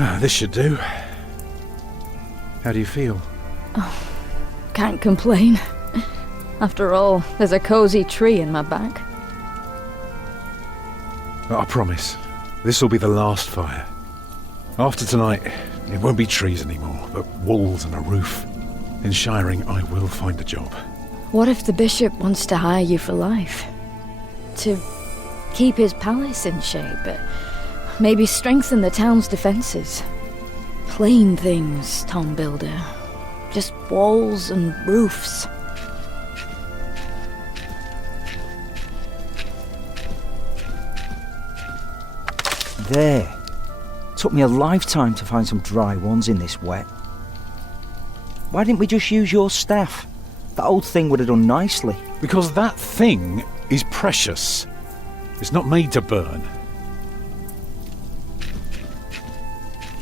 This should do. How do you feel? Oh, can't complain. After all, there's a cozy tree in my back. I promise, this will be the last fire. After tonight, it won't be trees anymore, but walls and a roof. In Shiring, I will find a job. What if the bishop wants to hire you for life? To keep his palace in shape, but maybe strengthen the town's defences? Plain things, Tom Builder. Just walls and roofs. There. Took me a lifetime to find some dry ones in this wet. Why didn't we just use your staff? That old thing would have done nicely. Because that thing is precious. It's not made to burn.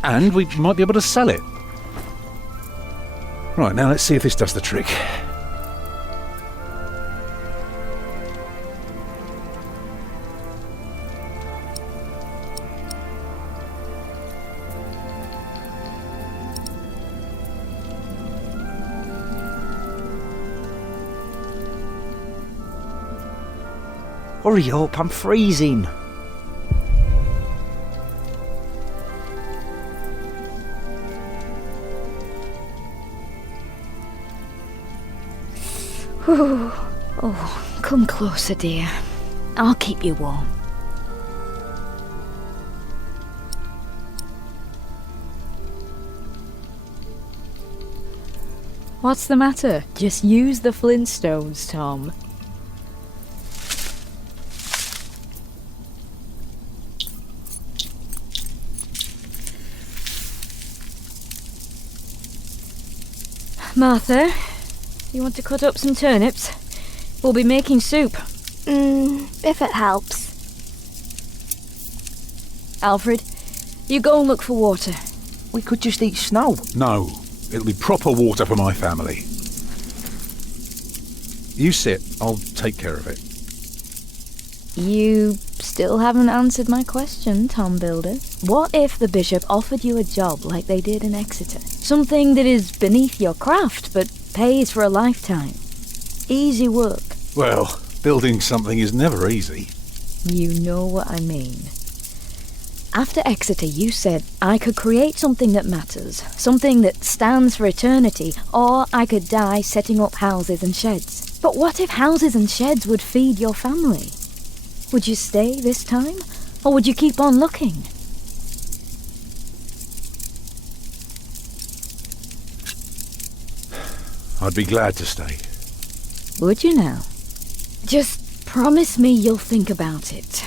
And we might be able to sell it. Right, now let's see if this does the trick. Hurry up, I'm freezing. Whew. Oh, come closer, dear. I'll keep you warm. What's the matter? Just use the flintstones, Tom. Martha, you want to cut up some turnips? We'll be making soup. If it helps. Alfred, you go and look for water. We could just eat snow. No, it'll be proper water for my family. You sit, I'll take care of it. You still haven't answered my question, Tom Builder. What if the bishop offered you a job like they did in Exeter? Something that is beneath your craft, but pays for a lifetime. Easy work. Well, building something is never easy. You know what I mean. After Exeter, you said I could create something that matters, something that stands for eternity, or I could die setting up houses and sheds. But what if houses and sheds would feed your family? Would you stay this time, or would you keep on looking? I'd be glad to stay. Would you now? Just promise me you'll think about it.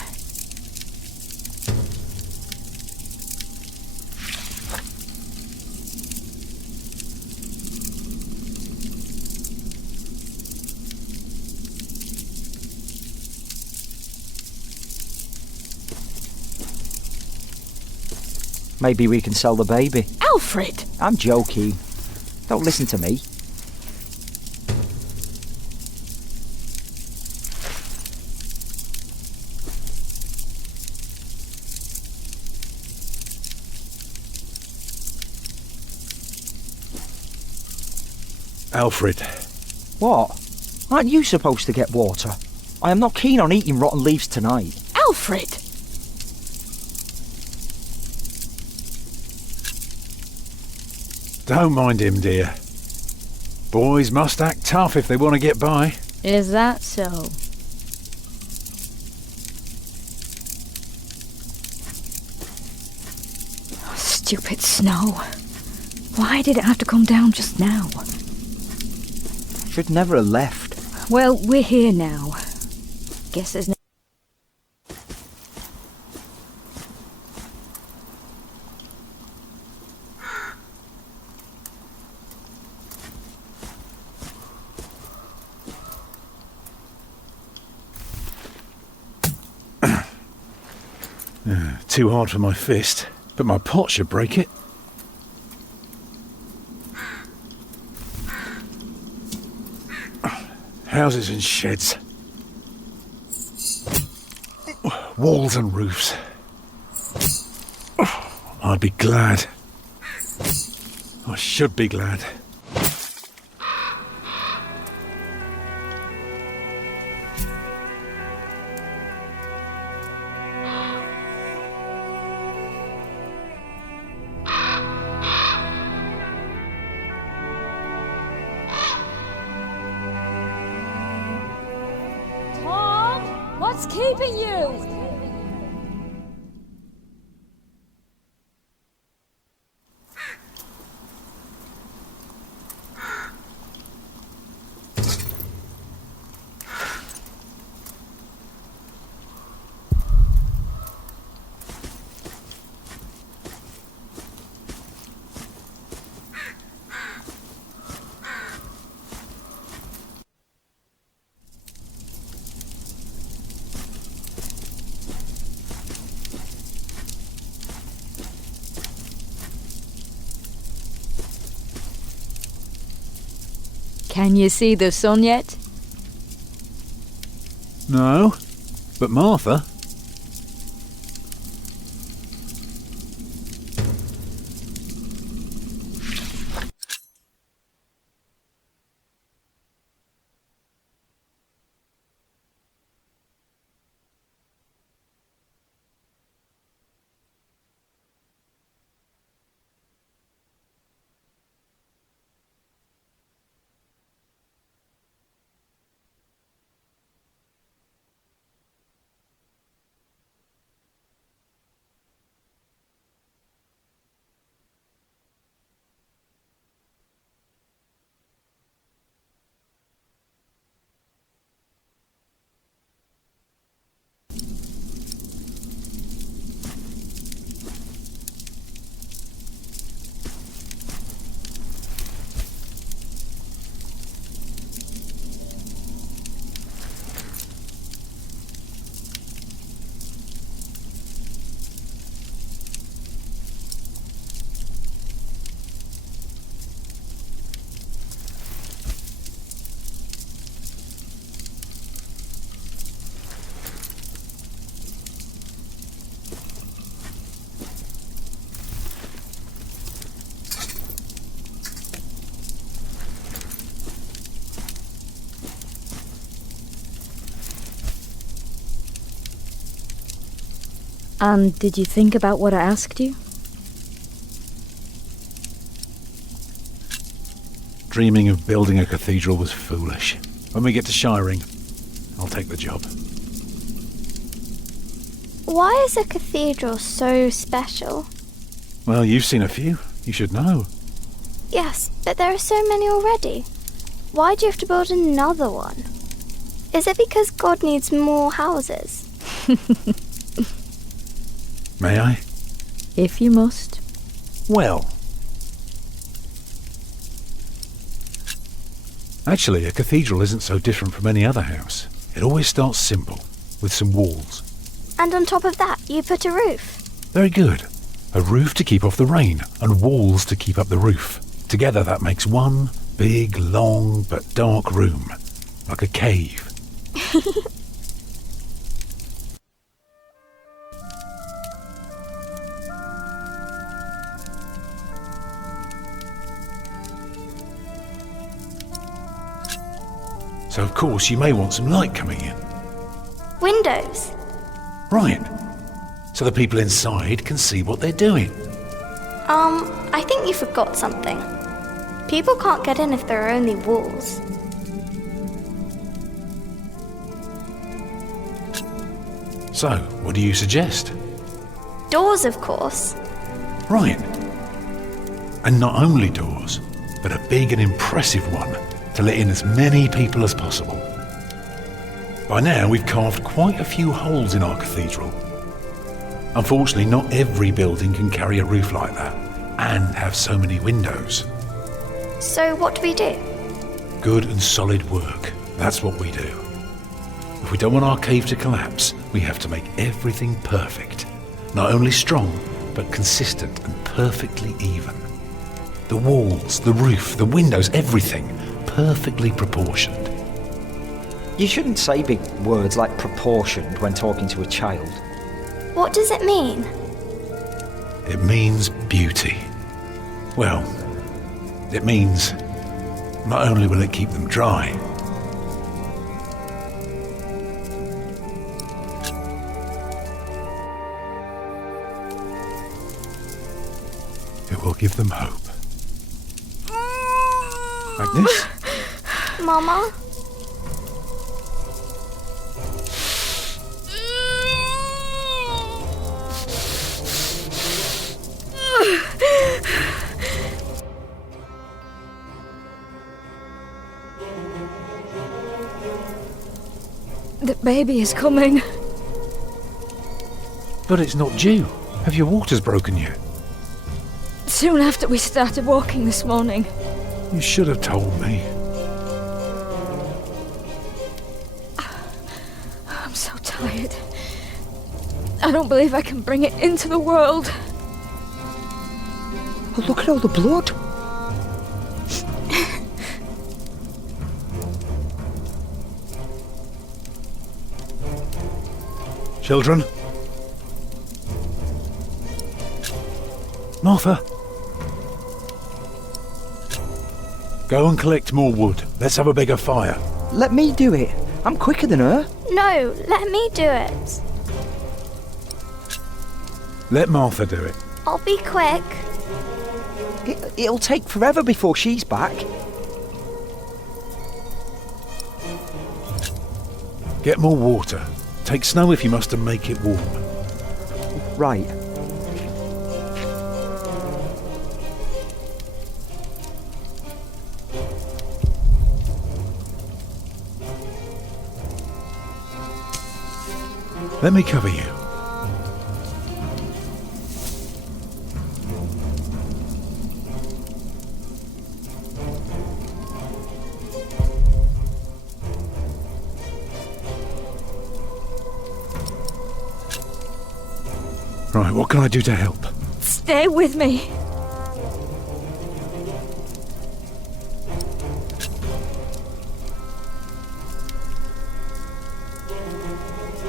Maybe we can sell the baby. Alfred! I'm joking. Don't listen to me. Alfred. What? Aren't you supposed to get water? I am not keen on eating rotten leaves tonight. Alfred! Don't mind him, dear. Boys must act tough if they want to get by. Is that so? Stupid snow. Why did it have to come down just now? Should never have left. Well, we're here now. Guess there's no... Too hard for my fist, but my pot should break it. Houses and sheds. Walls and roofs. I'd be glad. I should be glad. Tom, what's keeping you? Can you see the sun yet? No, but Martha... And did you think about what I asked you? Dreaming of building a cathedral was foolish. When we get to Shiring, I'll take the job. Why is a cathedral so special? Well, you've seen a few. You should know. Yes, but there are so many already. Why do you have to build another one? Is it because God needs more houses? May I? If you must. Well. Actually, a cathedral isn't so different from any other house. It always starts simple, with some walls. And on top of that, you put a roof. Very good. A roof to keep off the rain, and walls to keep up the roof. Together that makes one big, long, but dark room. Like a cave. So of course you may want some light coming in. Windows. Right. So the people inside can see what they're doing. I think you forgot something. People can't get in if there are only walls. So, what do you suggest? Doors, of course. Right. And not only doors, but a big and impressive one to let in as many people as possible. By now we've carved quite a few holes in our cathedral. Unfortunately, not every building can carry a roof like that and have so many windows. So what do we do? Good and solid work. That's what we do. If we don't want our cave to collapse, we have to make everything perfect. Not only strong, but consistent and perfectly even. The walls, the roof, the windows, everything perfectly proportioned. You shouldn't say big words like proportioned when talking to a child. What does it mean? It means beauty. Well, it means not only will it keep them dry, it will give them hope. Agnes? Mama? The baby is coming. But it's not due. Have your waters broken yet? Soon after we started walking this morning. You should have told me. I'm so tired. I don't believe I can bring it into the world. Oh, look at all the blood. Children? Martha? Go and collect more wood. Let's have a bigger fire. Let me do it. I'm quicker than her. No, let me do it. Let Martha do it. I'll be quick. It'll take forever before she's back. Get more water. Take snow if you must and make it warm. Right. Let me cover you. Right, what can I do to help? Stay with me.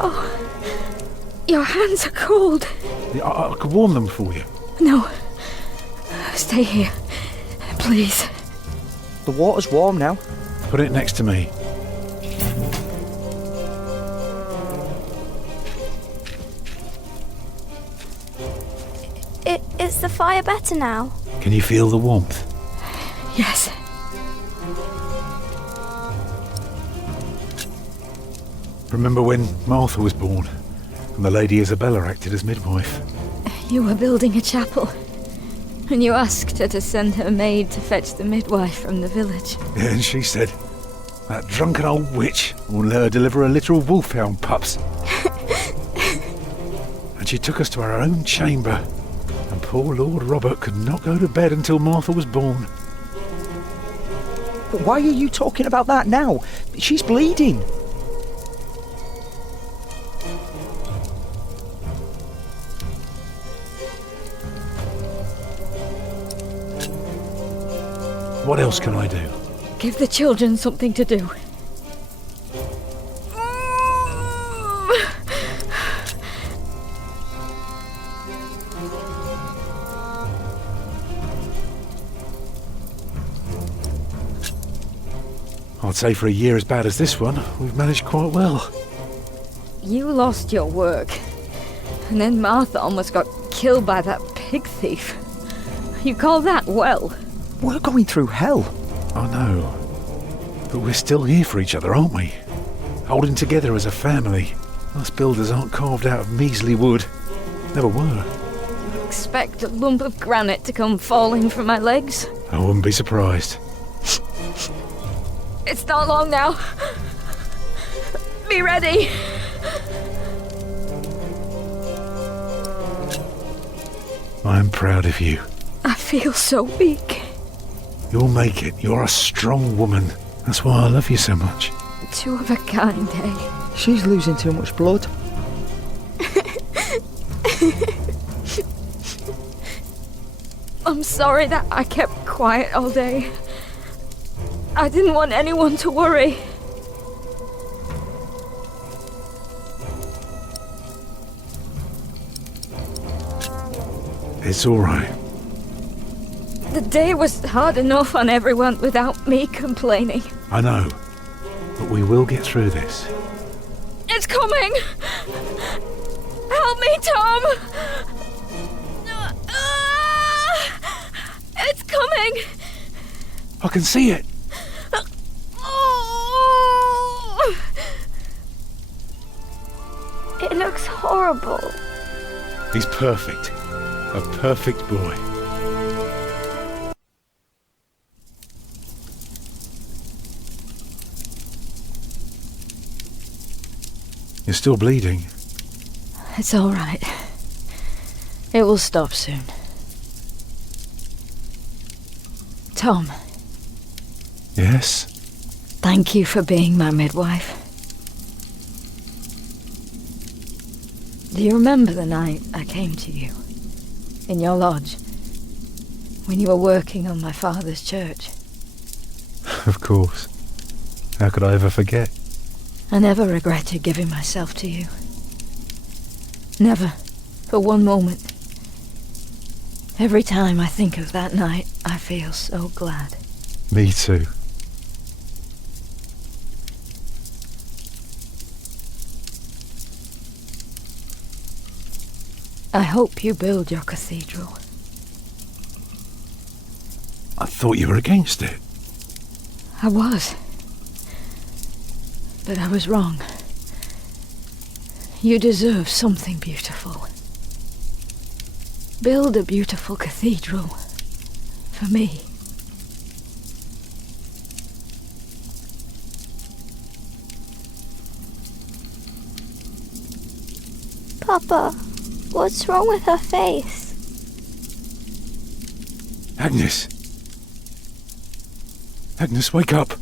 Oh, your hands are cold. I could warm them for you. No, stay here, please. The water's warm now. Put it next to me. Is the fire better now? Can you feel the warmth? Yes. Remember when Martha was born and the Lady Isabella acted as midwife? You were building a chapel, and you asked her to send her maid to fetch the midwife from the village. Yeah, and she said, that drunken old witch will let her deliver a litter of wolfhound pups. And she took us to our own chamber, and poor Lord Robert could not go to bed until Martha was born. But why are you talking about that now? She's bleeding. What else can I do? Give the children something to do. I'd say for a year as bad as this one, we've managed quite well. You lost your work, and then Martha almost got killed by that pig thief. You call that well? We're going through hell. I know. But we're still here for each other, aren't we? Holding together as a family. Us builders aren't carved out of measly wood. Never were. Expect a lump of granite to come falling from my legs? I wouldn't be surprised. It's not long now. Be ready. I'm proud of you. I feel so weak. You'll make it. You're a strong woman. That's why I love you so much. Two of a kind, eh? She's losing too much blood. I'm sorry that I kept quiet all day. I didn't want anyone to worry. It's all right. The day was hard enough on everyone without me complaining. I know. But we will get through this. It's coming! Help me, Tom! It's coming! I can see it. It looks horrible. He's perfect. A perfect boy. You're still bleeding. It's all right. It will stop soon. Tom, Yes? thank you for being my midwife. Do you remember the night I came to you? In your lodge? When you were working on my father's church? Of course. How could I ever forget? I never regretted giving myself to you. Never. For one moment. Every time I think of that night, I feel so glad. Me too. I hope you build your cathedral. I thought you were against it. I was. But I was wrong. You deserve something beautiful. Build a beautiful cathedral. For me. Papa, what's wrong with her face? Agnes! Agnes, wake up!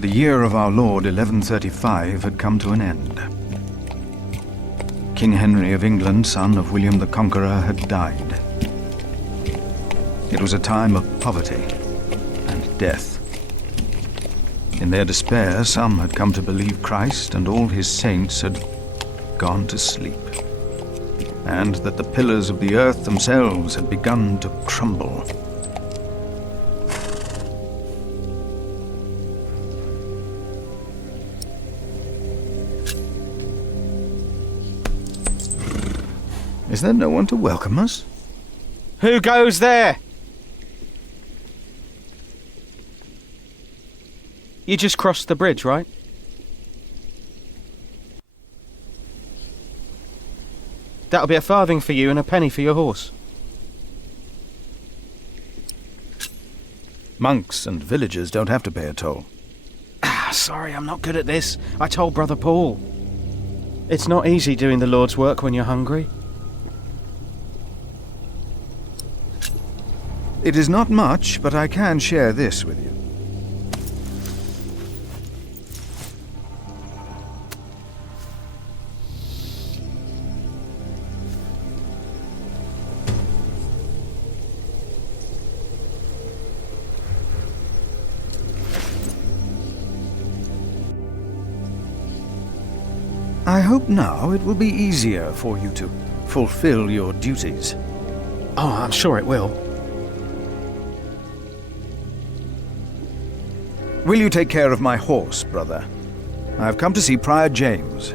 The year of our Lord 1135 had come to an end. King Henry of England, son of William the Conqueror, had died. It was a time of poverty and death. In their despair, some had come to believe Christ and all his saints had gone to sleep, and that the pillars of the earth themselves had begun to crumble. Is there no one to welcome us? Who goes there? You just crossed the bridge, right? That'll be a farthing for you and a penny for your horse. Monks and villagers don't have to pay a toll. Sorry, I'm not good at this. I told Brother Paul. It's not easy doing the Lord's work when you're hungry. It is not much, but I can share this with you. I hope now it will be easier for you to fulfill your duties. Oh, I'm sure it will. Will you take care of my horse, brother? I have come to see Prior James.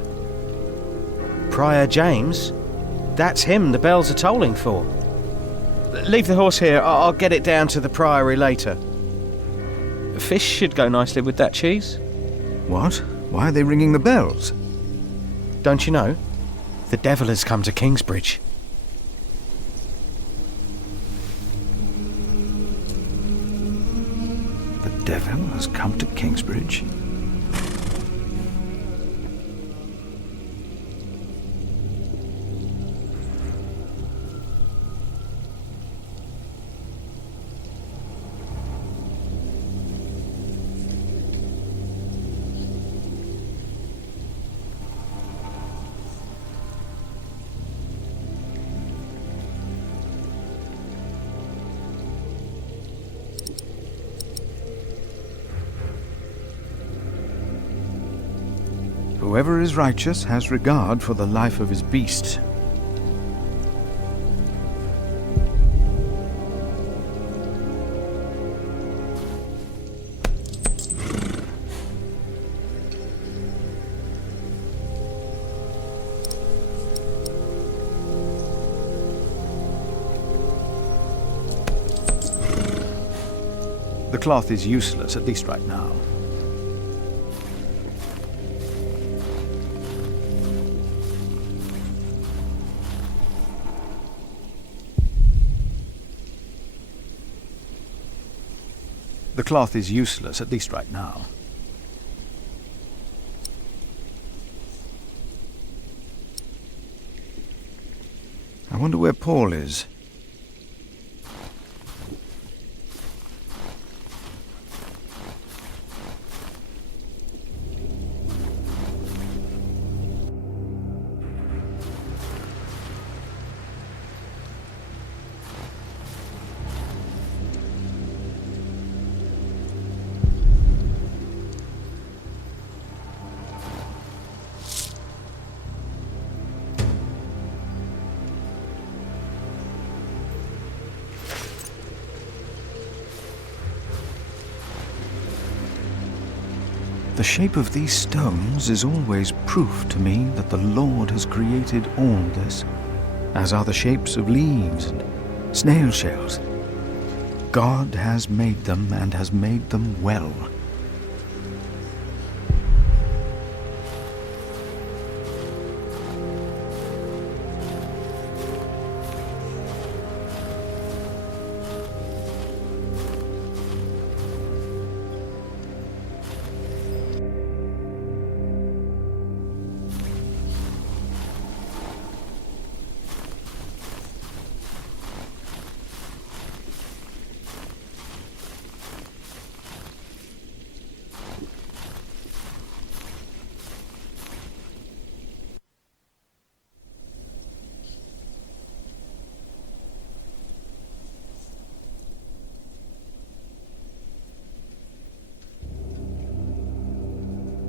Prior James? That's him the bells are tolling for. Leave the horse here. I'll get it down to the priory later. Fish should go nicely with that cheese. What? Why are they ringing the bells? Don't you know? The devil has come to Kingsbridge. The devil has come to Kingsbridge? Whoever is righteous has regard for the life of his beast. The cloth is useless, at least right now. The cloth is useless, at least right now. I wonder where Paul is. The shape of these stones is always proof to me that the Lord has created all this, as are the shapes of leaves and snail shells. God has made them and has made them well.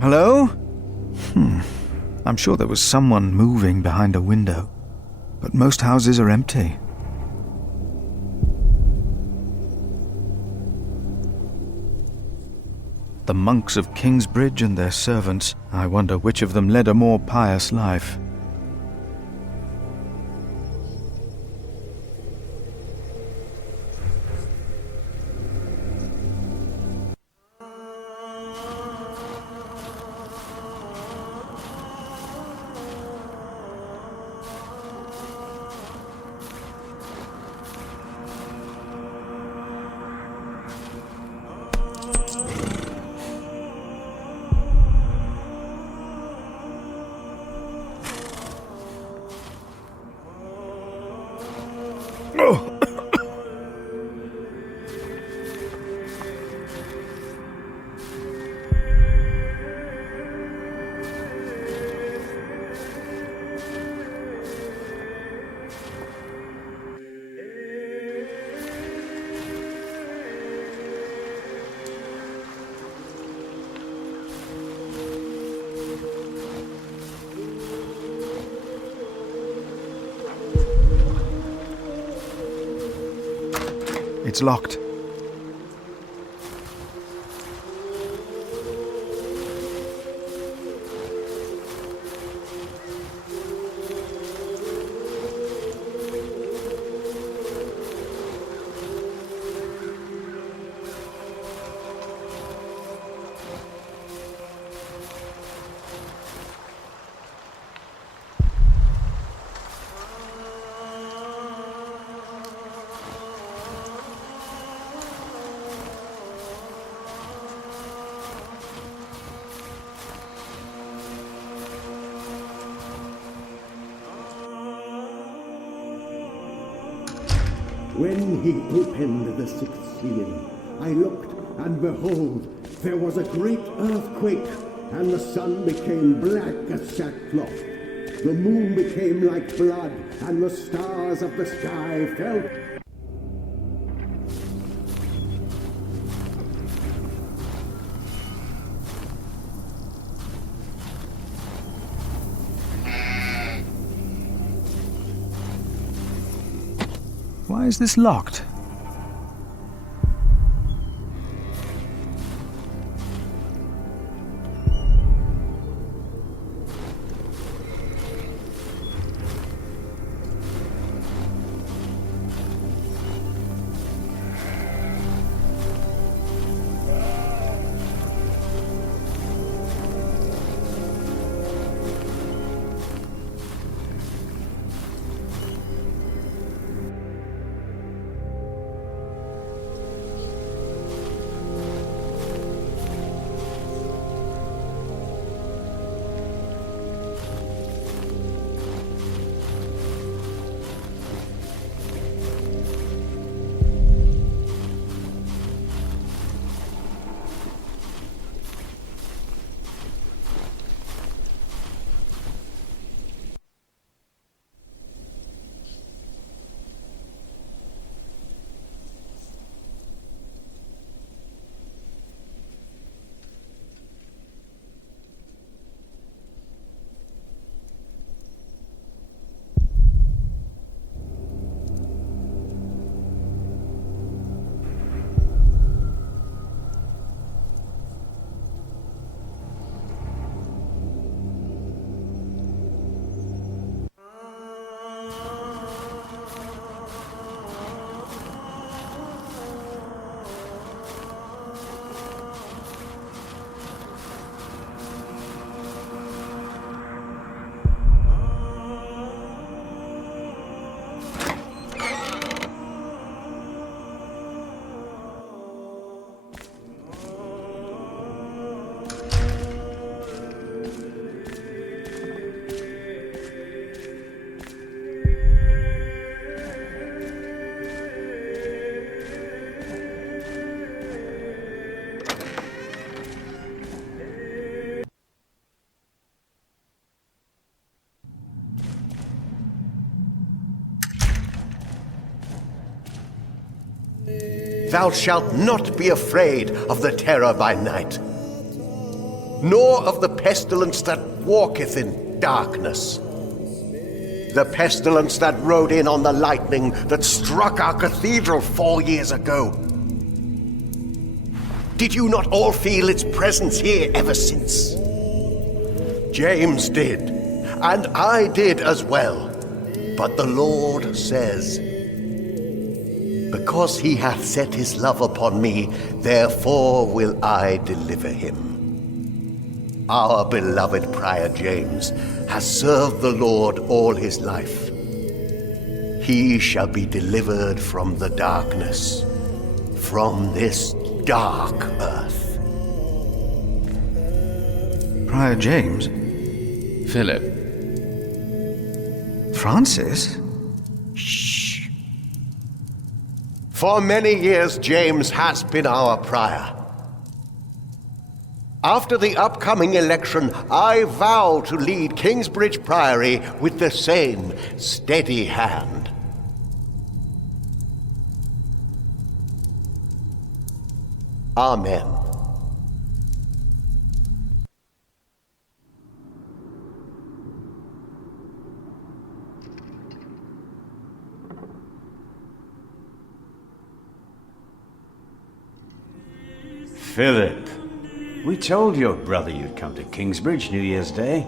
Hello? I'm sure there was someone moving behind a window, but most houses are empty. The monks of Kingsbridge and their servants, I wonder which of them led a more pious life. It's locked. When he opened the sixth seal, I looked, and behold, there was a great earthquake, and the sun became black as sackcloth. The moon became like blood, and the stars of the sky fell. Why is this locked? Thou shalt not be afraid of the terror by night, nor of the pestilence that walketh in darkness. The pestilence that rode in on the lightning that struck our cathedral 4 years ago. Did you not all feel its presence here ever since? James did, and I did as well. But the Lord says, because he hath set his love upon me, therefore will I deliver him. Our beloved Prior James has served the Lord all his life. He shall be delivered from the darkness, from this dark earth. Prior James? Philip. Francis? Shh. For many years, James has been our prior. After the upcoming election, I vow to lead Kingsbridge Priory with the same steady hand. Amen. Philip, we told your brother you'd come to Kingsbridge New Year's Day.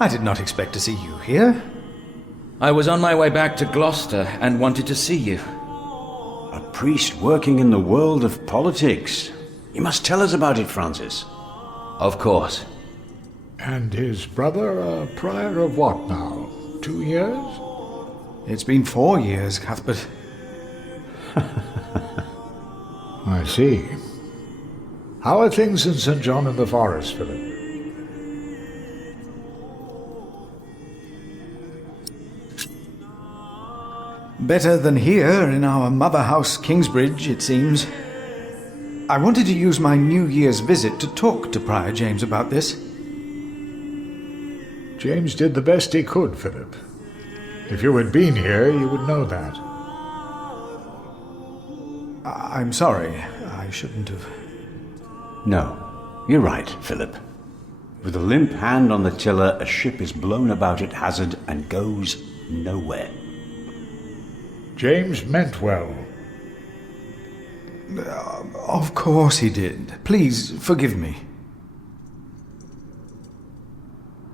I did not expect to see you here. I was on my way back to Gloucester and wanted to see you. A priest working in the world of politics. You must tell us about it, Francis. Of course. And his brother a prior of what now? 2 years? It's been 4 years, Cuthbert. I see. How are things in St. John in the Forest, Philip? Better than here in our mother house, Kingsbridge, it seems. I wanted to use my New Year's visit to talk to Prior James about this. James did the best he could, Philip. If you had been here, you would know that. I'm sorry. I shouldn't have. No, you're right, Philip. With a limp hand on the tiller, a ship is blown about at hazard and goes nowhere. James meant well. Of course he did. Please, forgive me.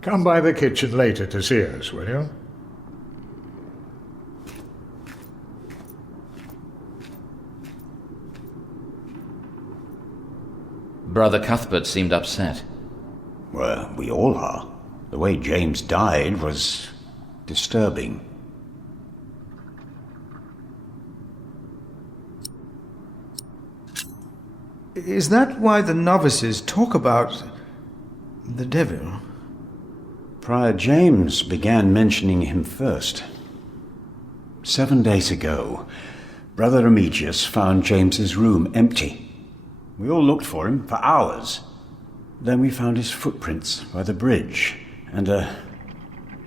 Come by the kitchen later to see us, will you? Brother Cuthbert seemed upset. Well, we all are. The way James died was disturbing. Is that why the novices talk about the devil? Prior James began mentioning him first. 7 days ago, Brother Remigius found James's room empty. We all looked for him for hours. Then we found his footprints by the bridge and a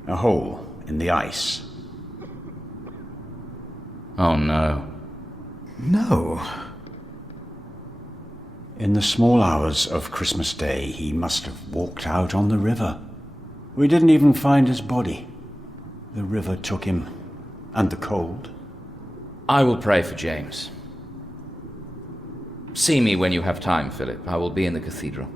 hole in the ice. Oh no. No. In the small hours of Christmas Day, he must have walked out on the river. We didn't even find his body. The river took him, and the cold. I will pray for James. See me when you have time, Philip. I will be in the cathedral.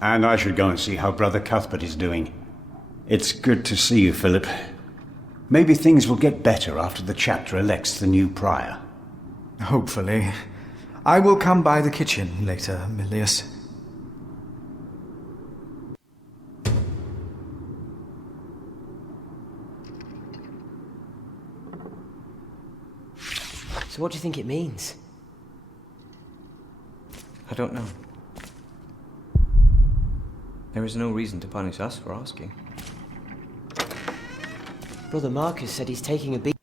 And I should go and see how Brother Cuthbert is doing. It's good to see you, Philip. Maybe things will get better after the chapter elects the new prior. Hopefully. I will come by the kitchen later, Milius. So what do you think it means? I don't know. There is no reason to punish us for asking. Brother Marcus said he's taking a beat.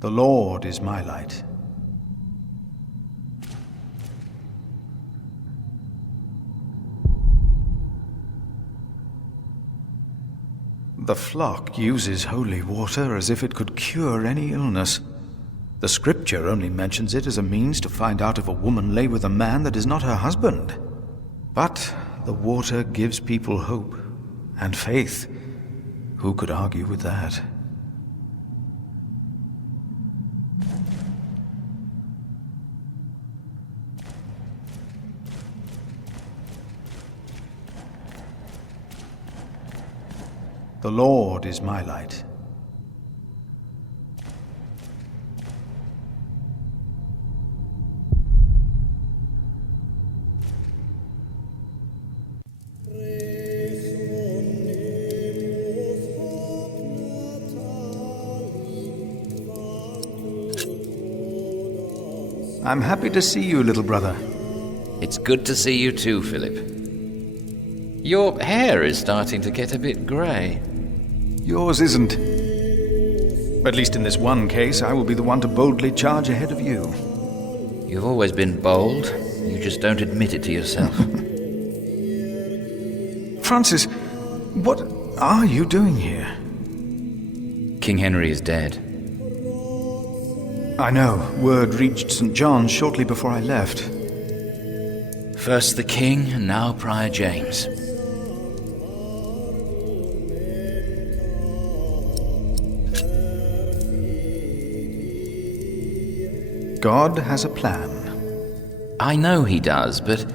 The Lord is my light. The flock uses holy water as if it could cure any illness. The scripture only mentions it as a means to find out if a woman lay with a man that is not her husband. But the water gives people hope and faith. Who could argue with that? The Lord is my light. I'm happy to see you, little brother. It's good to see you too, Philip. Your hair is starting to get a bit grey. Yours isn't. At least in this one case, I will be the one to boldly charge ahead of you. You've always been bold. You just don't admit it to yourself. Francis, what are you doing here? King Henry is dead. I know. Word reached St. John's shortly before I left. First the king, and now Prior James. God has a plan. I know he does, but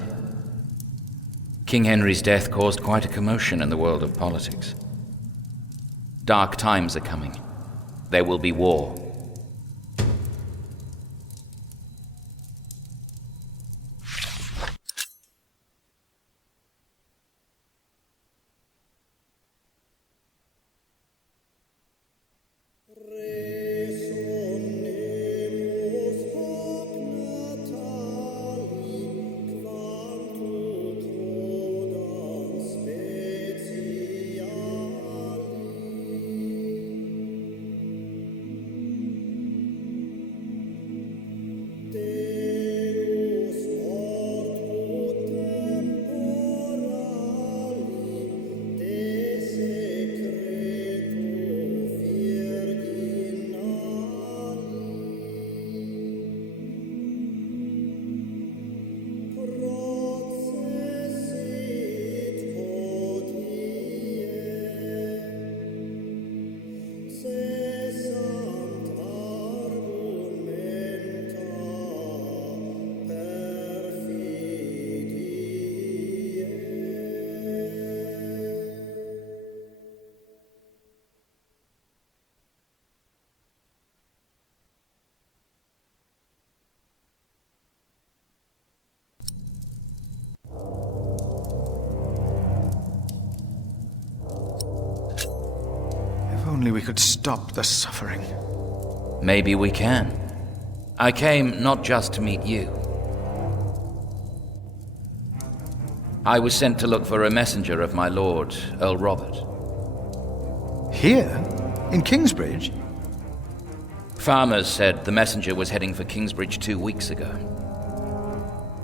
King Henry's death caused quite a commotion in the world of politics. Dark times are coming. There will be war. Only we could stop the suffering. Maybe we can. I came not just to meet you. I was sent to look for a messenger of my lord, Earl Robert. Here? In Kingsbridge? Farmers said the messenger was heading for Kingsbridge 2 weeks ago.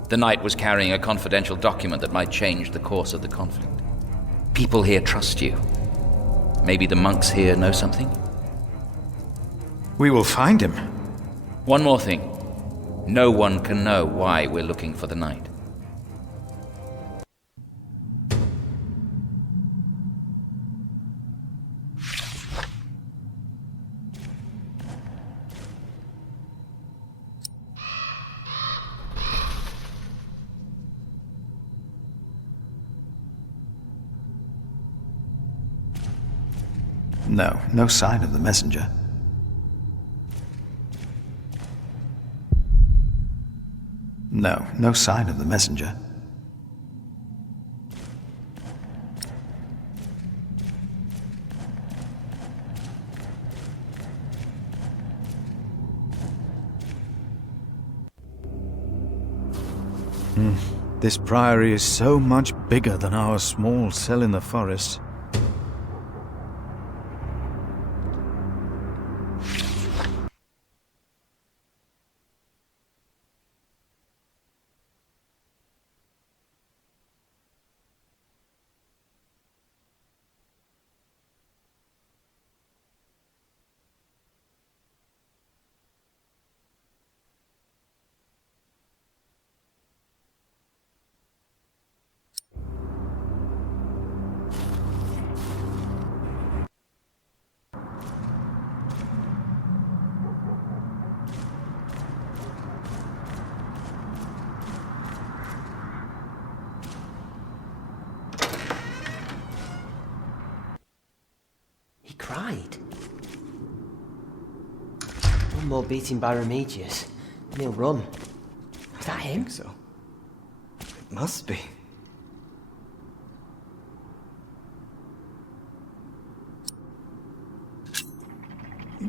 The knight was carrying a confidential document that might change the course of the conflict. People here trust you. Maybe the monks here know something? We will find him. One more thing. No one can know why we're looking for the knight. No, no sign of the messenger. No, no sign of the messenger. This priory is so much bigger than our small cell in the forest. died. One more beating by Remigius, and he'll run. Is that him? I think so. It must be.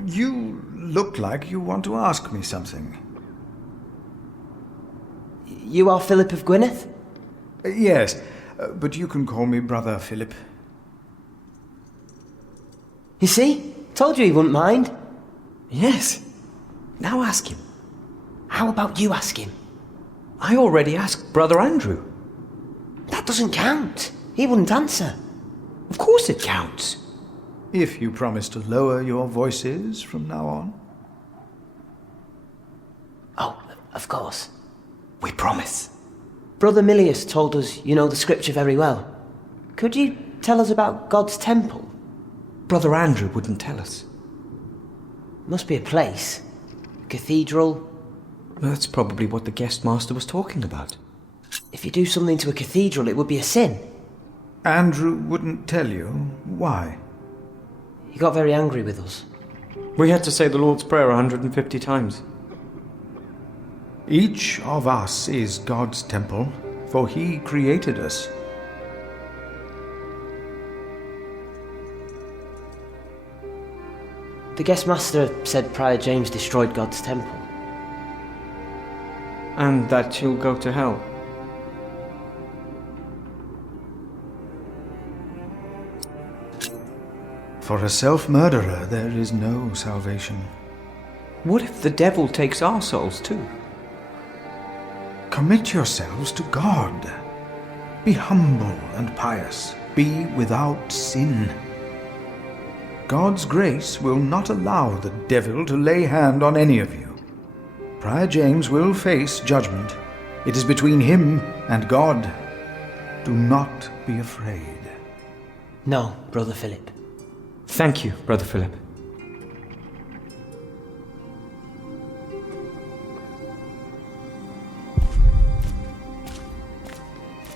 You look like you want to ask me something. You are Phillip of Gwynedd? Yes, but you can call me Brother Phillip. You see? Told you he wouldn't mind. Yes. Now ask him. How about you ask him? I already asked Brother Andrew. That doesn't count. He wouldn't answer. Of course it counts. If you promise to lower your voices from now on. Oh, of course. We promise. Brother Milius told us you know the scripture very well. Could you tell us about God's temple? Brother Andrew wouldn't tell us. Must be a place. A cathedral. That's probably what the guest master was talking about. If you do something to a cathedral, it would be a sin. Andrew wouldn't tell you why. He got very angry with us. We had to say the Lord's Prayer 150 times. Each of us is God's temple, for He created us. The guest master said Prior James destroyed God's temple. And that he'll go to hell. For a self-murderer, there is no salvation. What if the devil takes our souls too? Commit yourselves to God. Be humble and pious. Be without sin. God's grace will not allow the devil to lay hand on any of you. Prior James will face judgment. It is between him and God. Do not be afraid. No, Brother Phillip. Thank you, Brother Phillip.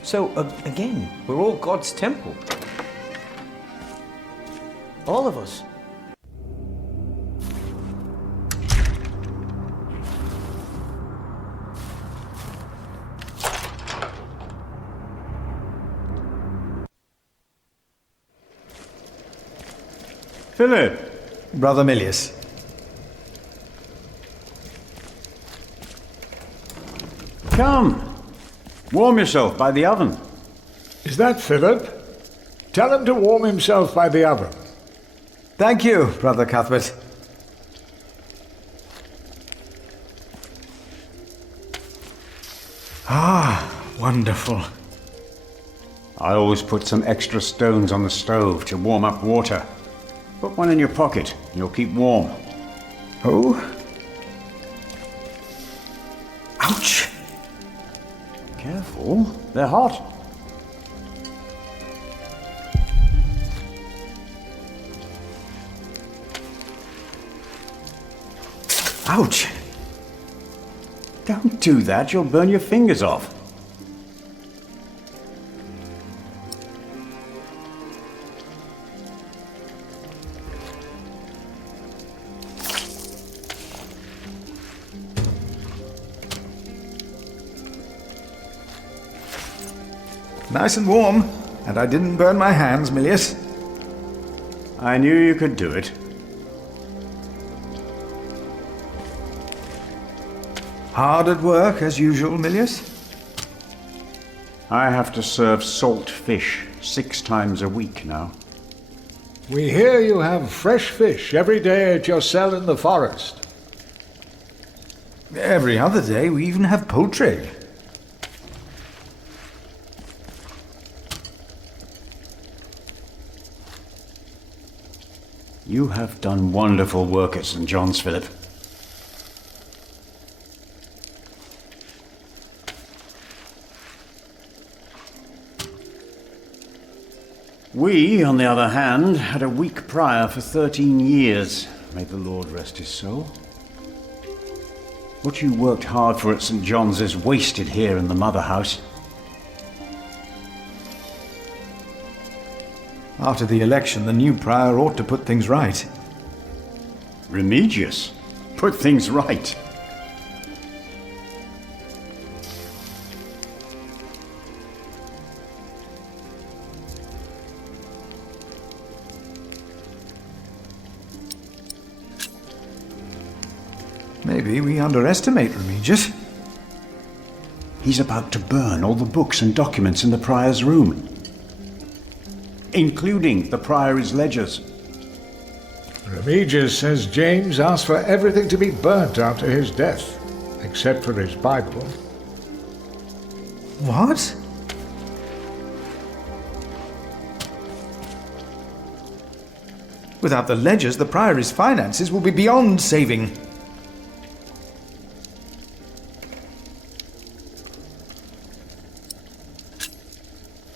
So, again, we're all God's temple. All of us. Philip! Brother Milius. Come! Warm yourself by the oven. Is that Philip? Tell him to warm himself by the oven. Thank you, Brother Cuthbert. Ah, wonderful. I always put some extra stones on the stove to warm up water. Put one in your pocket, and you'll keep warm. Oh? Ouch! Careful, they're hot. Ouch! Don't do that, you'll burn your fingers off. Nice and warm, and I didn't burn my hands, Milius. I knew you could do it. Hard at work, as usual, Milius? I have to serve salt fish 6 times a week now. We hear you have fresh fish every day at your cell in the forest. Every other day, we even have poultry. You have done wonderful work at St. John's, Philip. We, on the other hand, had a weak prior for 13 years. May the Lord rest his soul. What you worked hard for at St. John's is wasted here in the mother house. After the election, the new prior ought to put things right. Remigius, put things right. Maybe we underestimate Remigius. He's about to burn all the books and documents in the Prior's room, including the Priory's ledgers. Remigius says James asked for everything to be burnt after his death, except for his Bible. What? Without the ledgers, the Priory's finances will be beyond saving.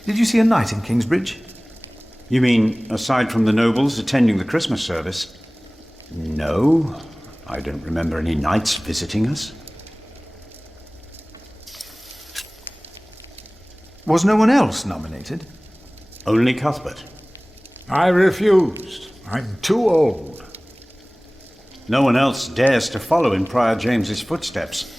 Did you see a knight in Kingsbridge? You mean, aside from the nobles attending the Christmas service? No, I don't remember any knights visiting us. Was no one else nominated? Only Cuthbert. I refused. I'm too old. No one else dares to follow in Prior James's footsteps.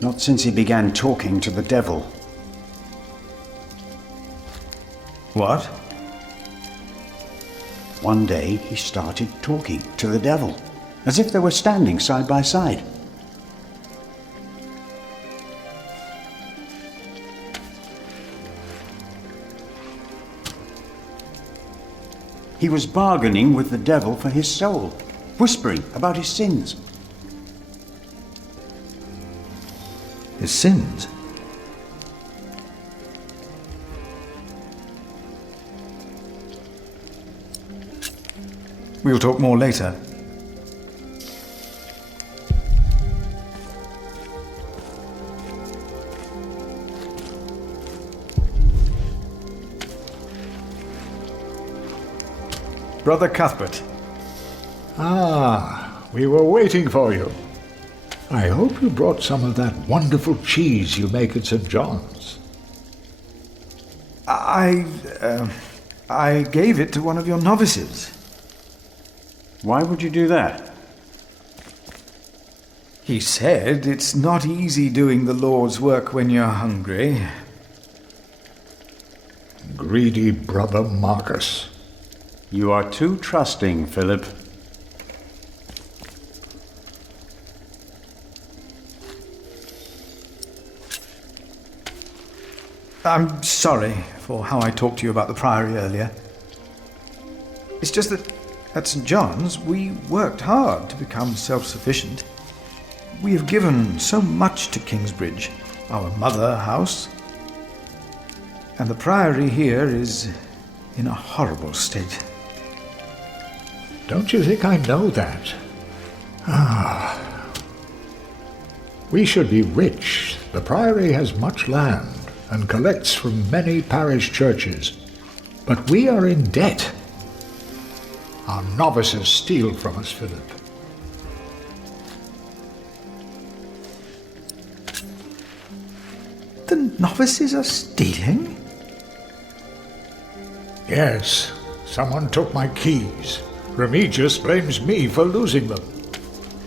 Not since he began talking to the devil. What? One day he started talking to the devil, as if they were standing side by side. He was bargaining with the devil for his soul, whispering about his sins. His sins? We'll talk more later. Brother Cuthbert. Ah, we were waiting for you. I hope you brought some of that wonderful cheese you make at St. John's. I gave it to one of your novices. Why would you do that? He said it's not easy doing the Lord's work when you're hungry. Greedy brother Marcus. You are too trusting, Phillip. I'm sorry for how I talked to you about the Priory earlier. It's just that at St. John's, we worked hard to become self-sufficient. We have given so much to Kingsbridge, our mother house. And the Priory here is in a horrible state. Don't you think I know that? Ah. We should be rich. The Priory has much land and collects from many parish churches. But we are in debt. Our novices steal from us, Phillip. The novices are stealing? Yes, someone took my keys. Remigius blames me for losing them.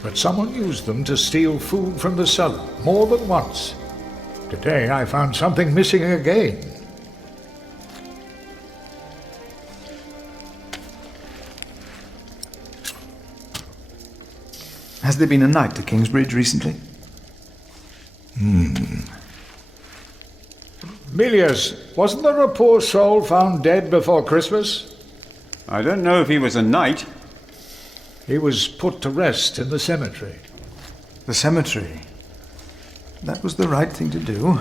But someone used them to steal food from the cellar, more than once. Today I found something missing again. Has there been a knight to Kingsbridge recently? Milius, wasn't there a poor soul found dead before Christmas? I don't know if he was a knight. He was put to rest in the cemetery. The cemetery? That was the right thing to do.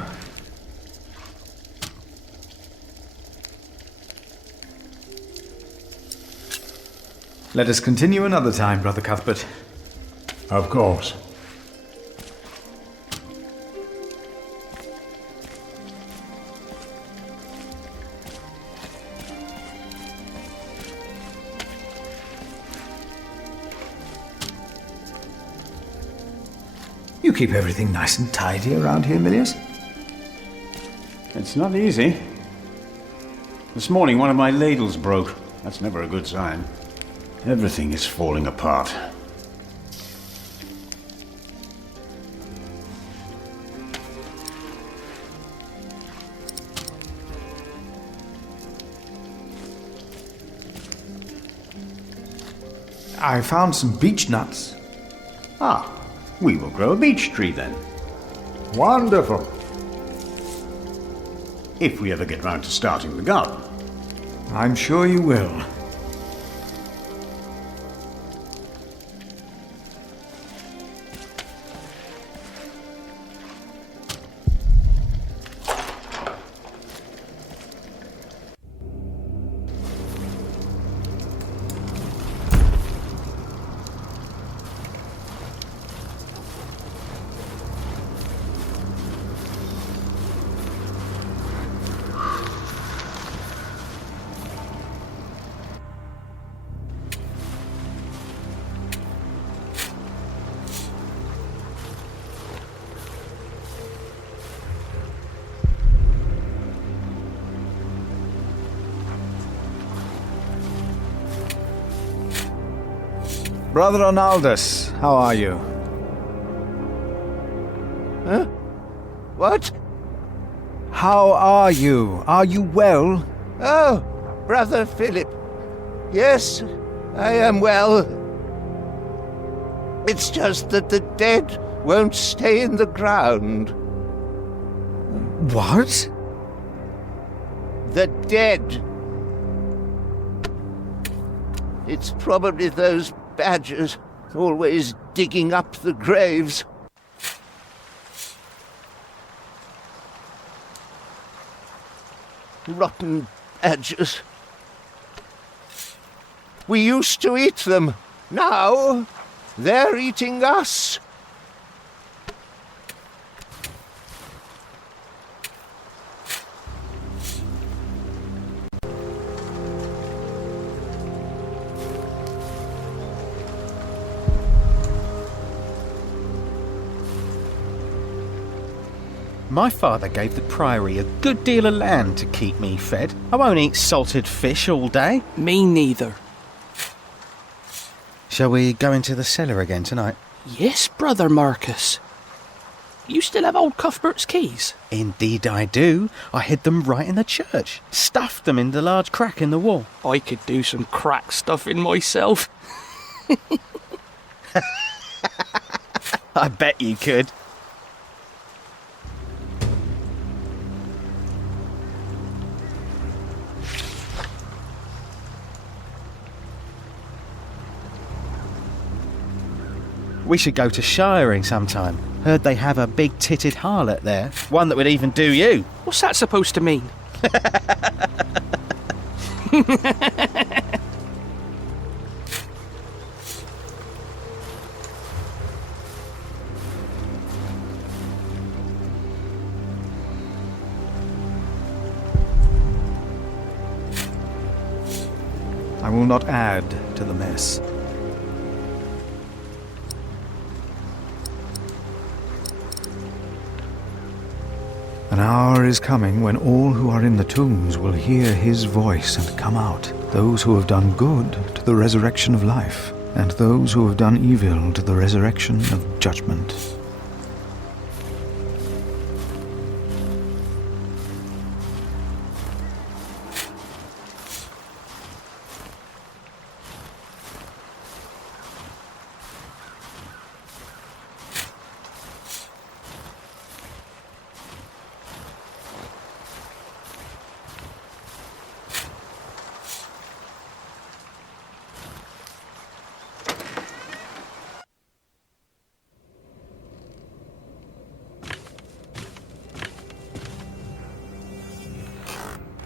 Let us continue another time, Brother Cuthbert. Of course. You keep everything nice and tidy around here, Milius? It's not easy. This morning one of my ladles broke. That's never a good sign. Everything is falling apart. I found some beech nuts. Ah, we will grow a beech tree then. Wonderful. If we ever get round to starting the garden. I'm sure you will. Brother Ronaldus, how are you? Huh? What? How are you? Are you well? Oh, Brother Phillip. Yes, I am well. It's just that the dead won't stay in the ground. What? The dead. It's probably those badgers always digging up the graves. Rotten badgers. We used to eat them. Now they're eating us. My father gave the Priory a good deal of land to keep me fed. I won't eat salted fish all day. Me neither. Shall we go into the cellar again tonight? Yes, Brother Marcus. You still have old Cuthbert's keys? Indeed I do. I hid them right in the church. Stuffed them in the large crack in the wall. I could do some crack stuffing myself. I bet you could. We should go to shiring sometime. Heard they have a big-titted harlot there. One that would even do you. What's that supposed to mean? I will not add to the mess. An hour is coming when all who are in the tombs will hear his voice and come out. Those who have done good to the resurrection of life, and those who have done evil to the resurrection of judgment.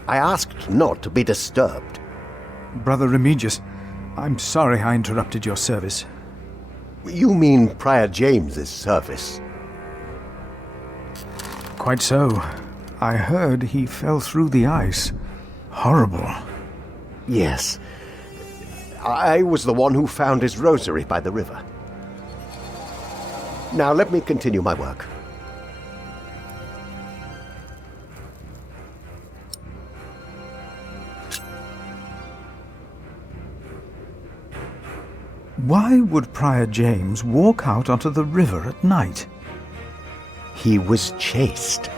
I asked not to be disturbed. Brother Remigius, I'm sorry I interrupted your service. You mean Prior James's service? Quite so. I heard he fell through the ice. Horrible. Yes. I was the one who found his rosary by the river. Now let me continue my work. Why would Prior James walk out onto the river at night? He was chased.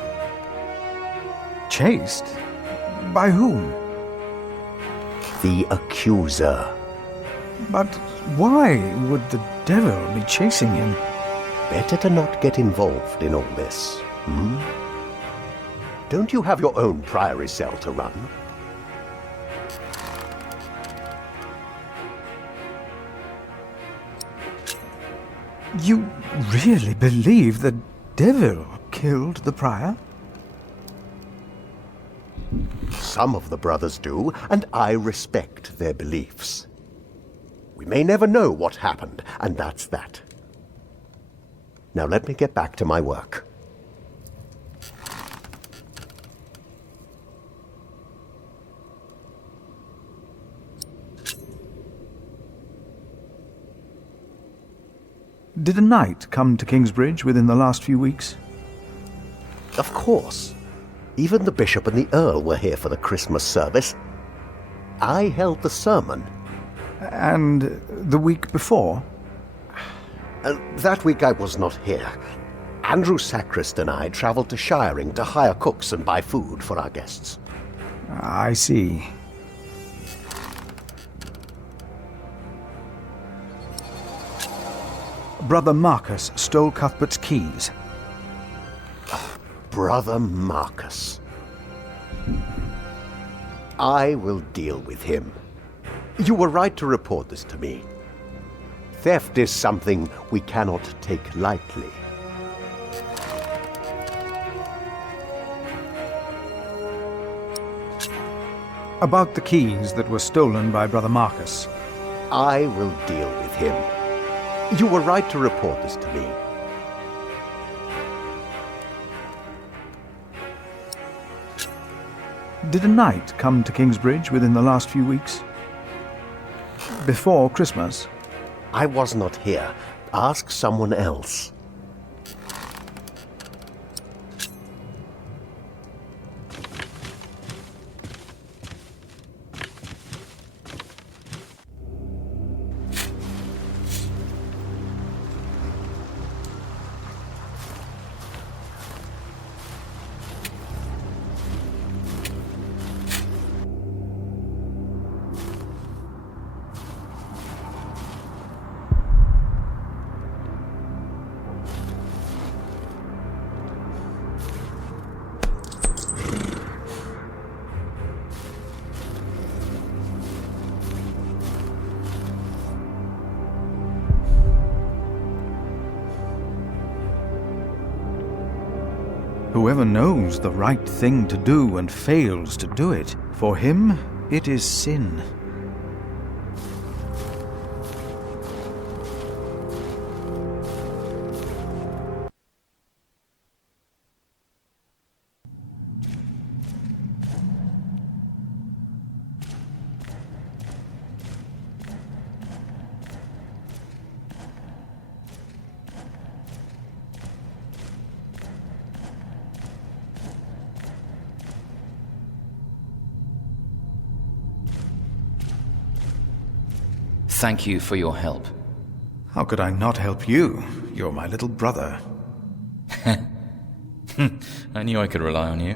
Chased? By whom? The accuser. But why would the devil be chasing him? Better to not get involved in all this, hmm? Don't you have your own priory cell to run? You really believe the devil killed the prior? Some of the brothers do, and I respect their beliefs. We may never know what happened, and that's that. Now let me get back to my work. Did a knight come to Kingsbridge within the last few weeks? Of course. Even the bishop and the earl were here for the Christmas service. I held the sermon. And the week before? That week I was not here. Andrew Sacrist and I travelled to Shiring to hire cooks and buy food for our guests. I see. Brother Marcus stole Cuthbert's keys. Brother Marcus. I will deal with him. You were right to report this to me. Theft is something we cannot take lightly. About the keys that were stolen by Brother Marcus. I will deal with him. You were right to report this to me. Did a knight come to Kingsbridge within the last few weeks? Before Christmas? I was not here. Ask someone else. Whoever knows the right thing to do and fails to do it, for him it is sin. Thank you for your help. How could I not help you? You're my little brother. I knew I could rely on you.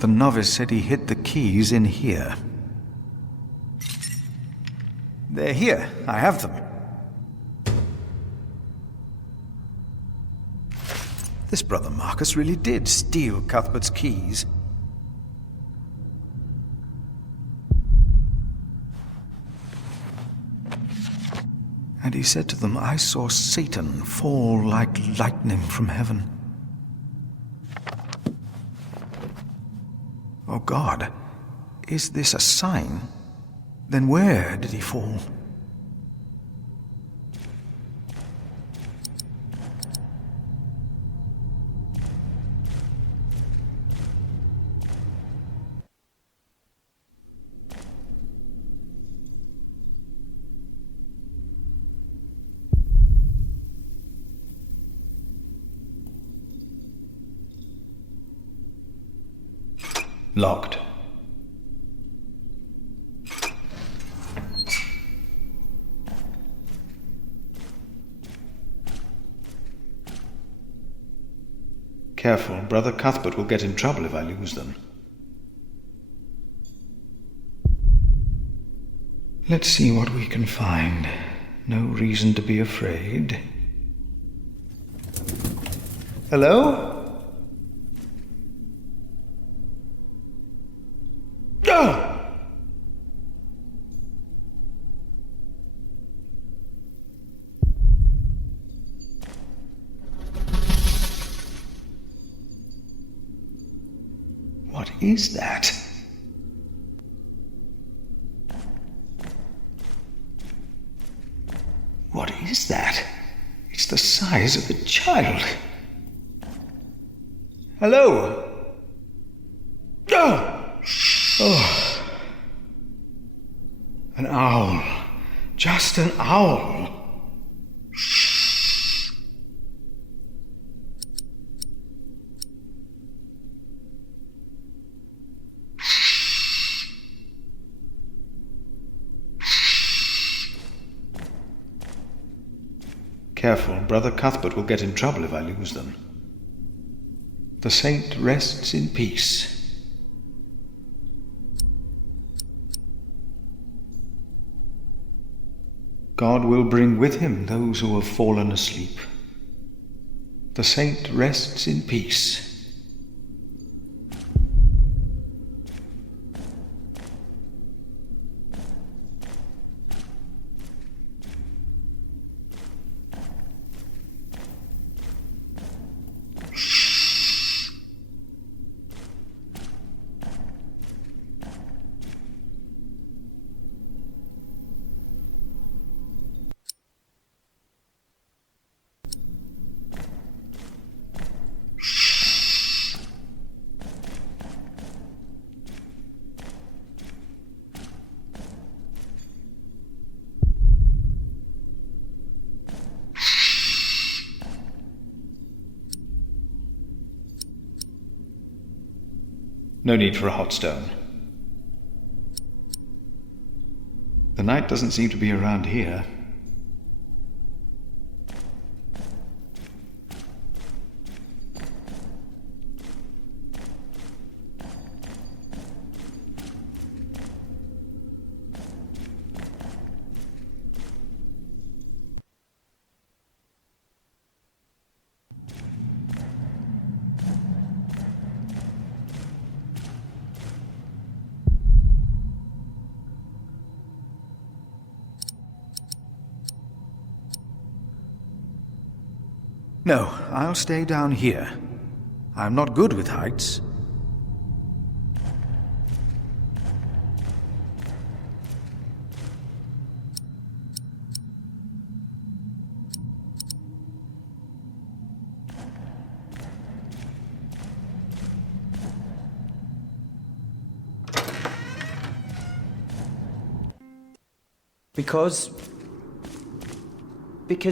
The novice said he hid the keys in here. They're here. I have them. This Brother Marcus really did steal Cuthbert's keys. And he said to them, I saw Satan fall like lightning from heaven. Oh God, is this a sign? Then where did he fall? Locked. Careful, Brother Cuthbert will get in trouble if I lose them. Let's see what we can find. No reason to be afraid. Hello? Ah! What is that? What is that? It's the size of a child. Hello? Oh! Oh. An owl. Just an owl. Careful, Brother Cuthbert will get in trouble if I lose them. The saint rests in peace. God will bring with him those who have fallen asleep. The saint rests in peace. No need for a hot stone. The knight doesn't seem to be around here. No, I'll stay down here. I'm not good with heights. Because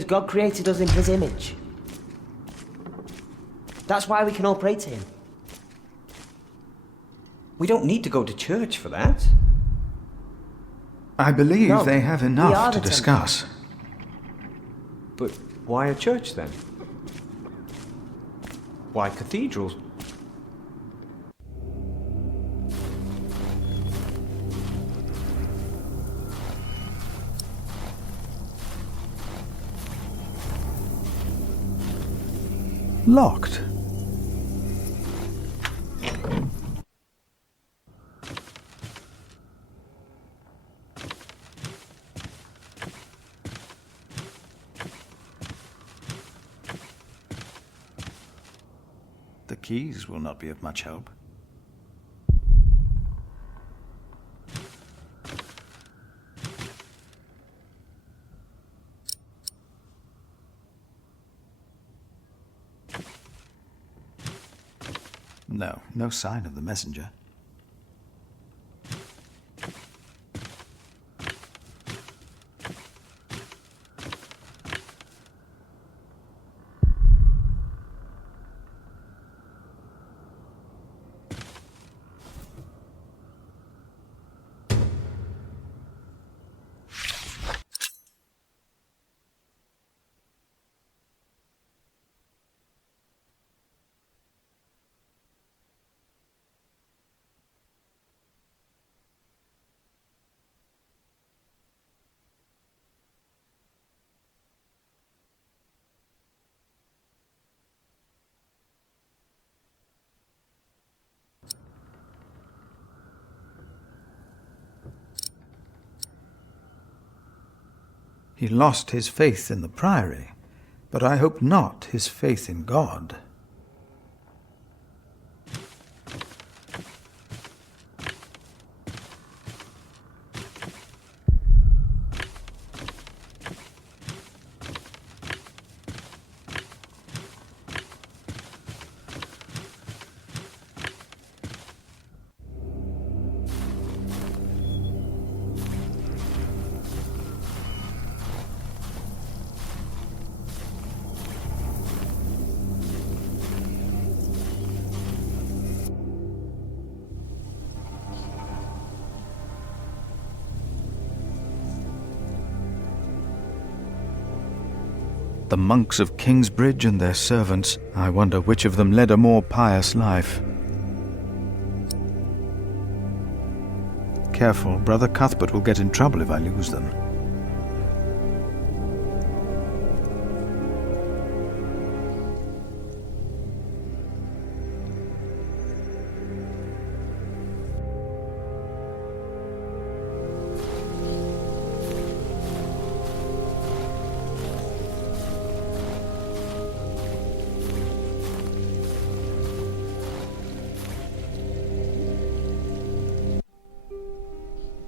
God created us in his image. That's why we can all pray to him. We don't need to go to church for that. I believe No, they have we are enough the to discuss. But why a church then? Why cathedrals? Locked. The keys will not be of much help. No, no sign of the messenger. He lost his faith in the priory, but I hope not his faith in God. The monks of Kingsbridge and their servants, I wonder which of them led a more pious life. Careful, Brother Cuthbert will get in trouble if I lose them.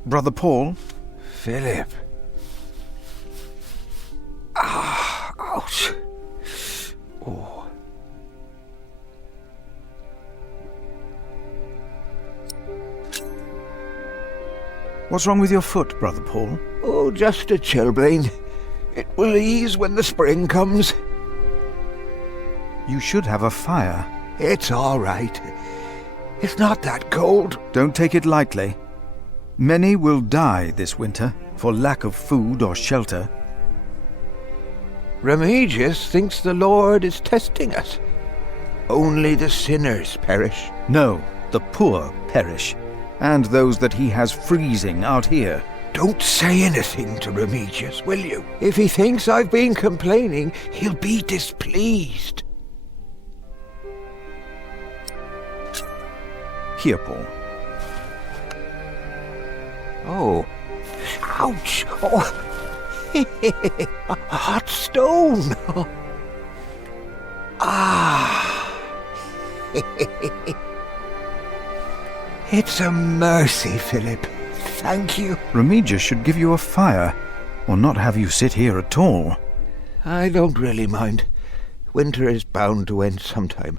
Brother Paul? Philip. Ah, ouch. Oh. What's wrong with your foot, Brother Paul? Oh, just a chilblain. It will ease when the spring comes. You should have a fire. It's all right. It's not that cold. Don't take it lightly. Many will die this winter for lack of food or shelter. Remigius thinks the Lord is testing us. Only the sinners perish. No, the poor perish, and those that he has freezing out here. Don't say anything to Remigius, will you? If he thinks I've been complaining, he'll be displeased. Here, Paul. Oh, ouch! Oh, a hot stone! Ah! It's a mercy, Philip. Thank you. Remigius should give you a fire, or not have you sit here at all. I don't really mind. Winter is bound to end sometime.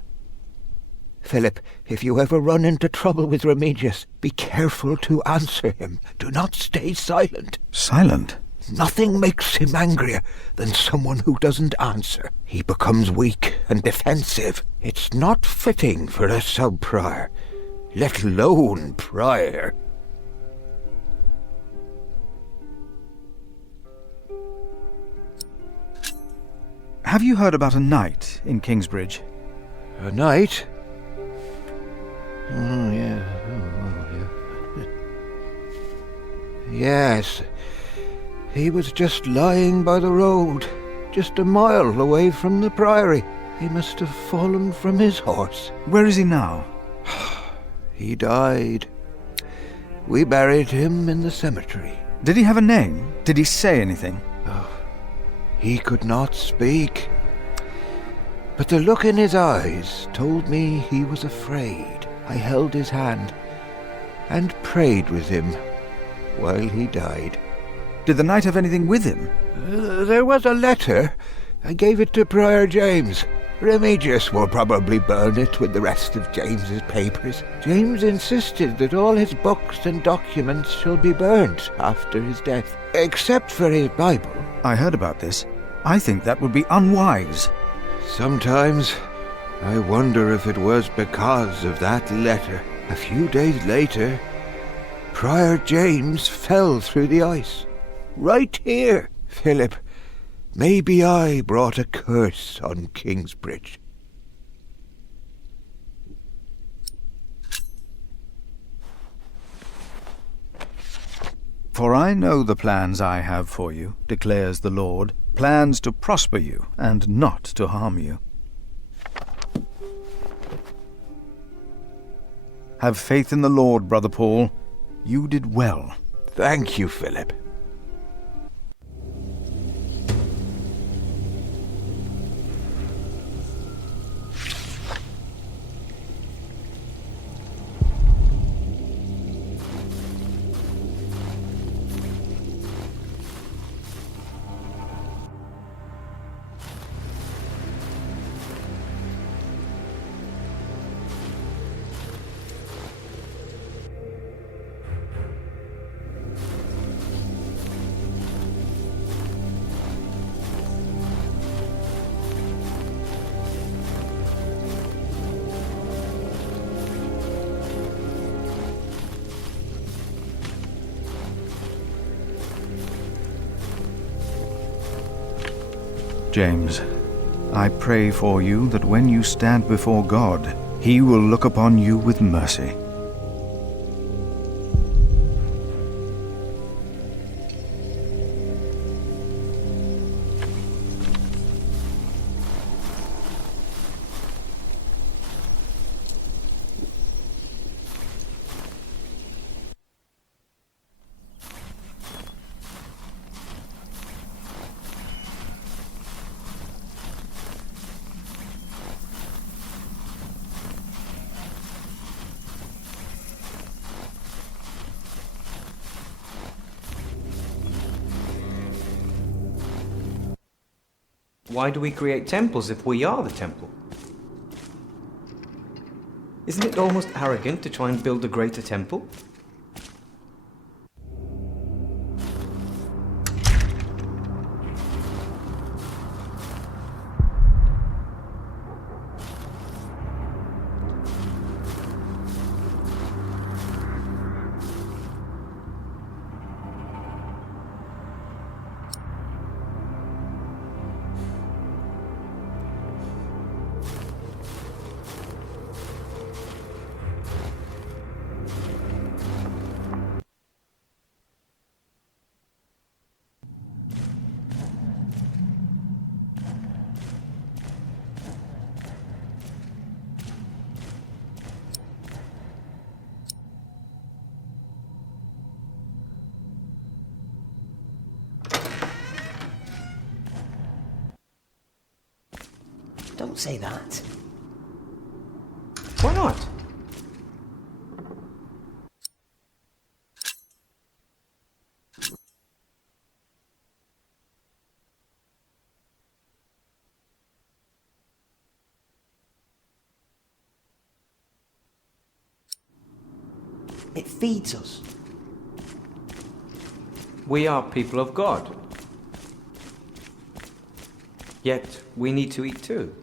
Philip, if you ever run into trouble with Remigius, be careful to answer him. Do not stay silent. Silent? Nothing makes him angrier than someone who doesn't answer. He becomes weak and defensive. It's not fitting for a sub-prior, let alone prior. Have you heard about a knight in Kingsbridge? A knight? Oh, yeah. Oh, yeah. Yes. He was just lying by the road, just a mile away from the priory. He must have fallen from his horse. Where is he now? He died. We buried him in the cemetery. Did he have a name? Did he say anything? Oh, he could not speak. But the look in his eyes told me he was afraid. I held his hand and prayed with him while he died. Did the knight have anything with him? There was a letter. I gave it to Prior James. Remigius will probably burn it with the rest of James's papers. James insisted that all his books and documents shall be burnt after his death, except for his Bible. I heard about this. I think that would be unwise. Sometimes I wonder if it was because of that letter. A few days later, Prior James fell through the ice. Right here, Philip. Maybe I brought a curse on Kingsbridge. For I know the plans I have for you, declares the Lord, plans to prosper you and not to harm you. Have faith in the Lord, Brother Paul. You did well. Thank you, Philip. James, I pray for you that when you stand before God, He will look upon you with mercy. Why do we create temples if we are the temple? Isn't it almost arrogant to try and build a greater temple? Don't say that. Why not? It feeds us. We are people of God. Yet we need to eat too.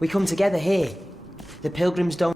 We come together here. The pilgrims don't.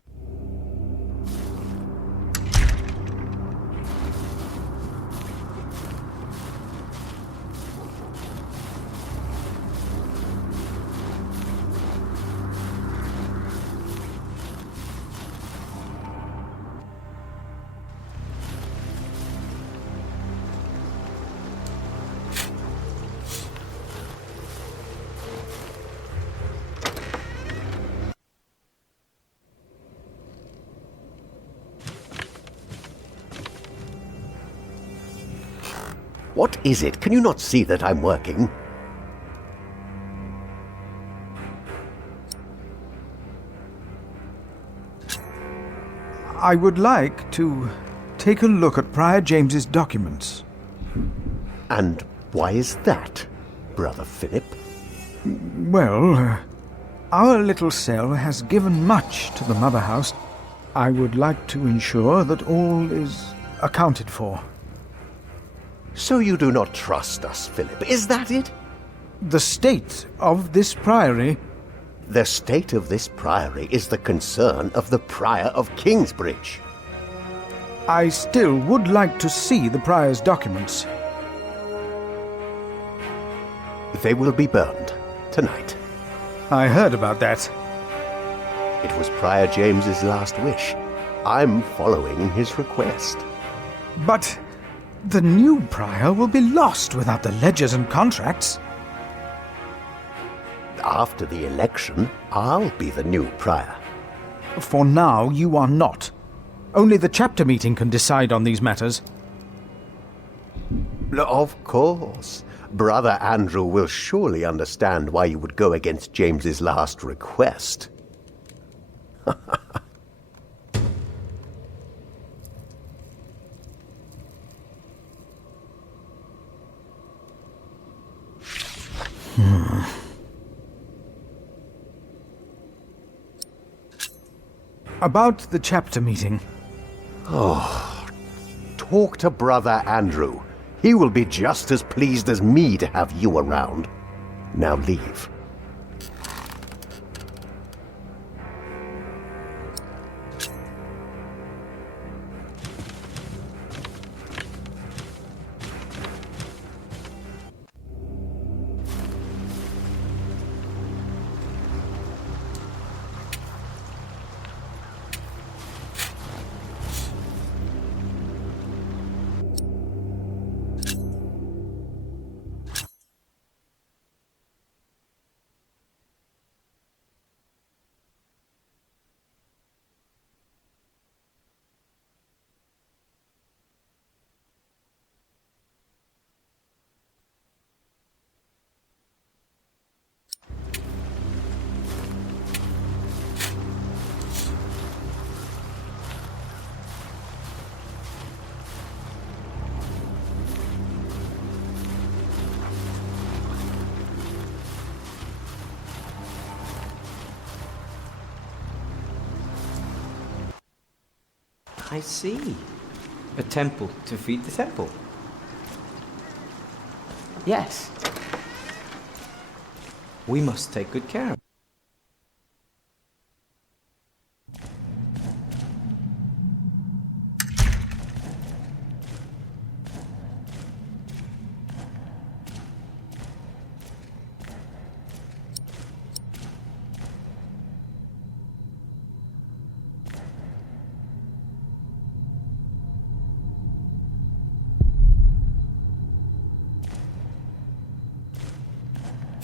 What is it? Can you not see that I'm working? I would like to take a look at Prior James's documents. And why is that, Brother Phillip? Well, our little cell has given much to the Mother House. I would like to ensure that all is accounted for. So you do not trust us, Phillip, is that it? The state of this priory... The state of this priory is the concern of the Prior of Kingsbridge. I still would like to see the prior's documents. They will be burned tonight. I heard about that. It was Prior James's last wish. I'm following his request. But the new prior will be lost without the ledgers and contracts. After the election, I'll be the new prior. For now, you are not. Only the chapter meeting can decide on these matters. Of course. Brother Andrew will surely understand why you would go against James's last request. About the chapter meeting. Oh, talk to Brother Andrew. He will be just as pleased as me to have you around. Now leave. I see. A temple to feed the temple. Yes. We must take good care of it.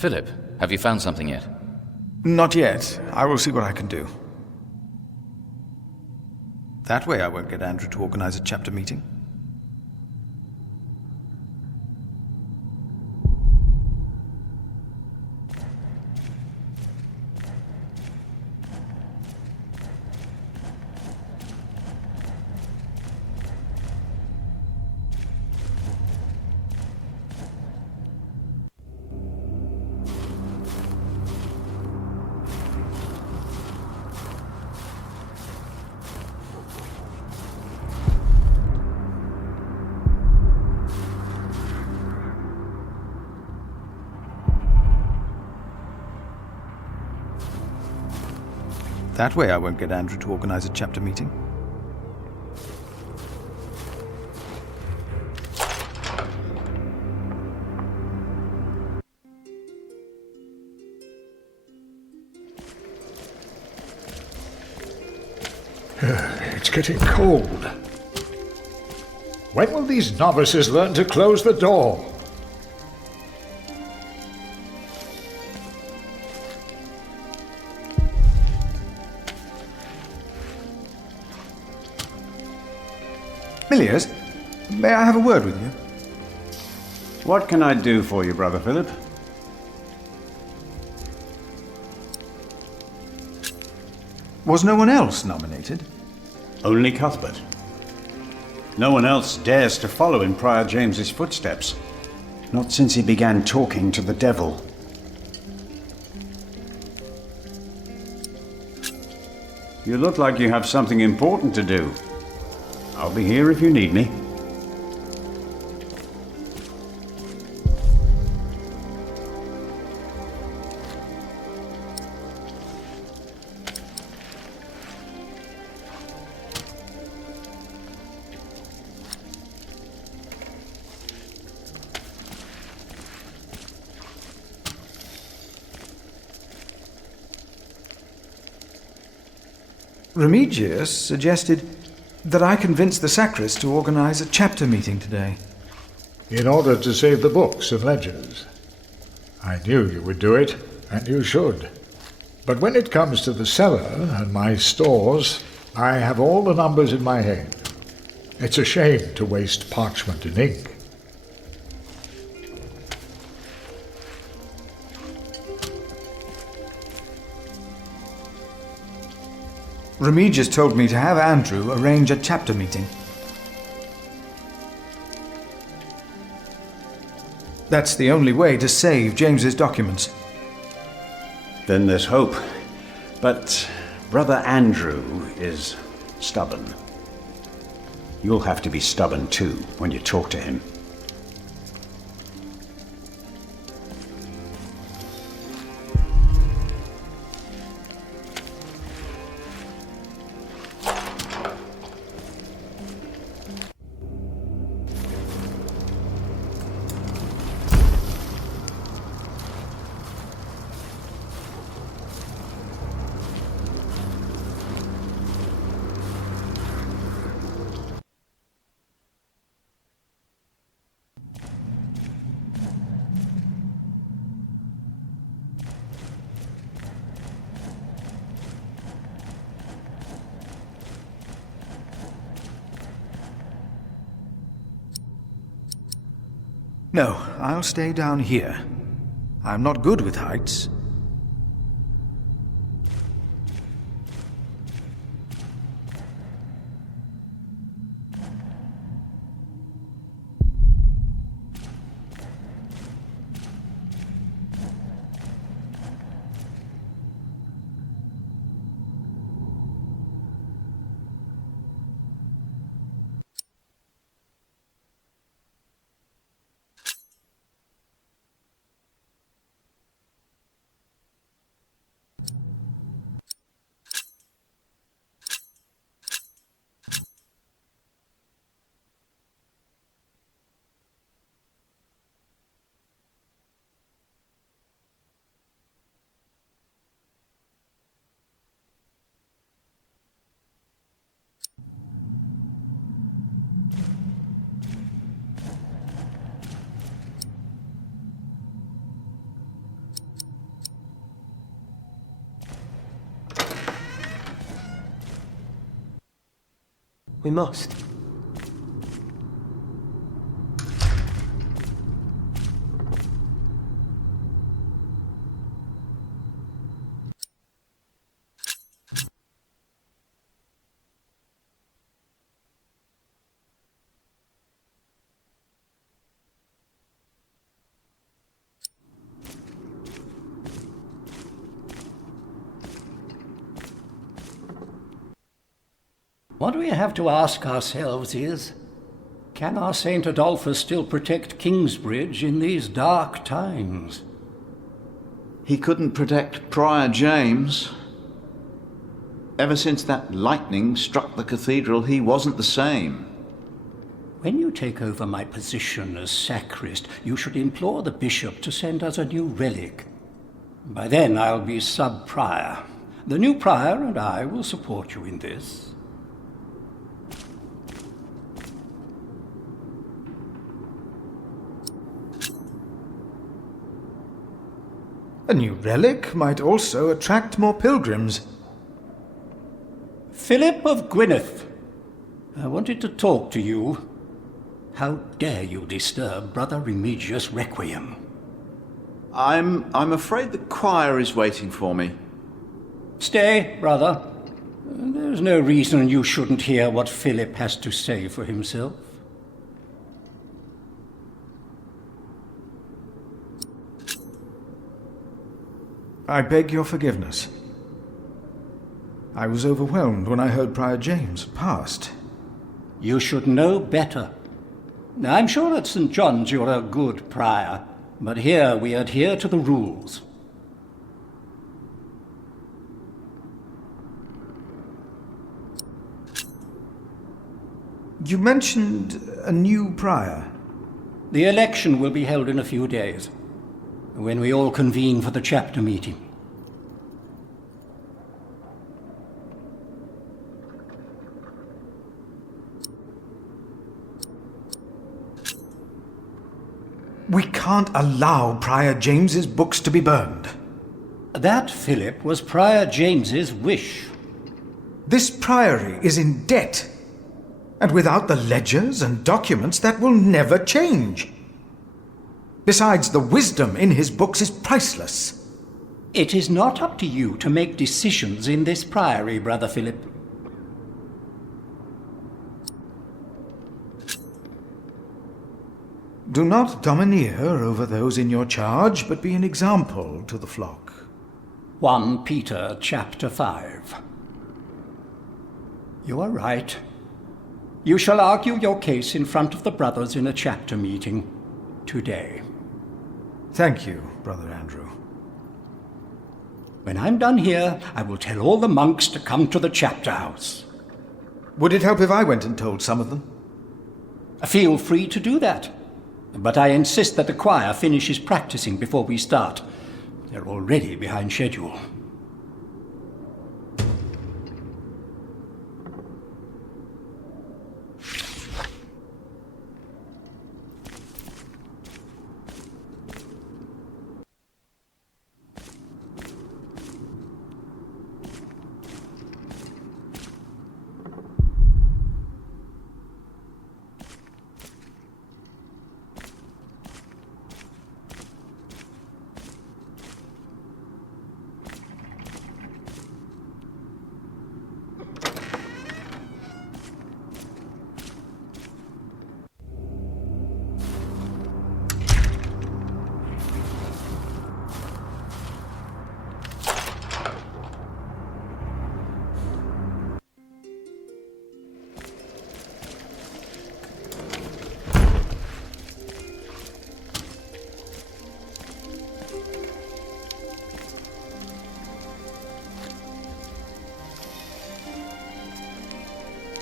Philip, have you found something yet? Not yet. I will see what I can do. That way I won't get Andrew to organize a chapter meeting. That way I won't get Andrew to organize a chapter meeting. It's getting cold. When will these novices learn to close the door? Milius, may I have a word with you? What can I do for you, Brother Phillip? Was no one else nominated? Only Cuthbert. No one else dares to follow in Prior James's footsteps. Not since he began talking to the devil. You look like you have something important to do. I'll be here if you need me. Remigius suggested that I convince the sacrist to organize a chapter meeting today. In order to save the books and ledgers. I knew you would do it, and you should. But when it comes to the cellar and my stores, I have all the numbers in my head. It's a shame to waste parchment and ink. Remigius told me to have Andrew arrange a chapter meeting. That's the only way to save James's documents. Then there's hope. But Brother Andrew is stubborn. You'll have to be stubborn too when you talk to him. No, I'll stay down here. I'm not good with heights. We must. What we have to ask ourselves is, can our St. Adolphus still protect Kingsbridge in these dark times? He couldn't protect Prior James. Ever since that lightning struck the cathedral, he wasn't the same. When you take over my position as sacrist, you should implore the bishop to send us a new relic. By then I'll be sub-prior. The new prior and I will support you in this. A new relic might also attract more pilgrims. Phillip of Gwynedd, I wanted to talk to you. How dare you disturb Brother Remigius' requiem? I'm afraid the choir is waiting for me. Stay, brother. There's no reason you shouldn't hear what Phillip has to say for himself. I beg your forgiveness. I was overwhelmed when I heard Prior James passed. You should know better. I'm sure at St. John's you're a good prior, but here we adhere to the rules. You mentioned a new prior. The election will be held in a few days, when we all convene for the chapter meeting. We can't allow Prior James's books to be burned. That, Philip, was Prior James's wish. This priory is in debt, and without the ledgers and documents, that will never change. Besides, the wisdom in his books is priceless. It is not up to you to make decisions in this priory, Brother Philip. Do not domineer over those in your charge, but be an example to the flock. 1 Peter chapter 5. You are right. You shall argue your case in front of the brothers in a chapter meeting today. Thank you, Brother Andrew. When I'm done here, I will tell all the monks to come to the chapter house. Would it help if I went and told some of them? Feel free to do that. But I insist that the choir finishes practicing before we start. They're already behind schedule.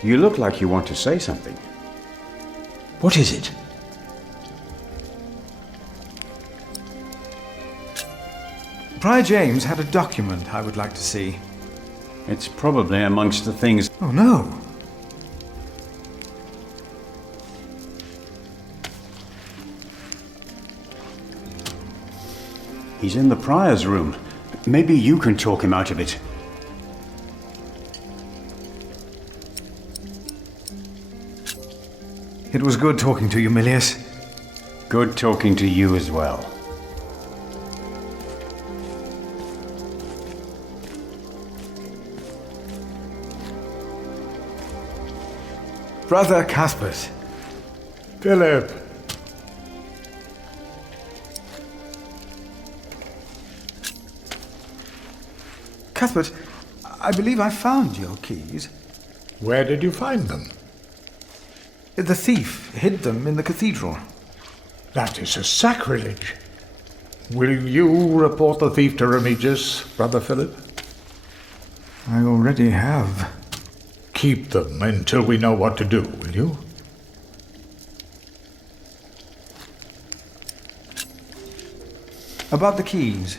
You look like you want to say something. What is it? Prior James had a document I would like to see. It's probably amongst the things... Oh, no. He's in the prior's room. Maybe you can talk him out of it. It was good talking to you, Milius. Good talking to you as well. Brother Cuthbert. Phillip. Cuthbert, I believe I found your keys. Where did you find them? The thief hid them in the cathedral. That is a sacrilege. Will you report the thief to Remigius, Brother Phillip? I already have. Keep them until we know what to do, will you? About the keys.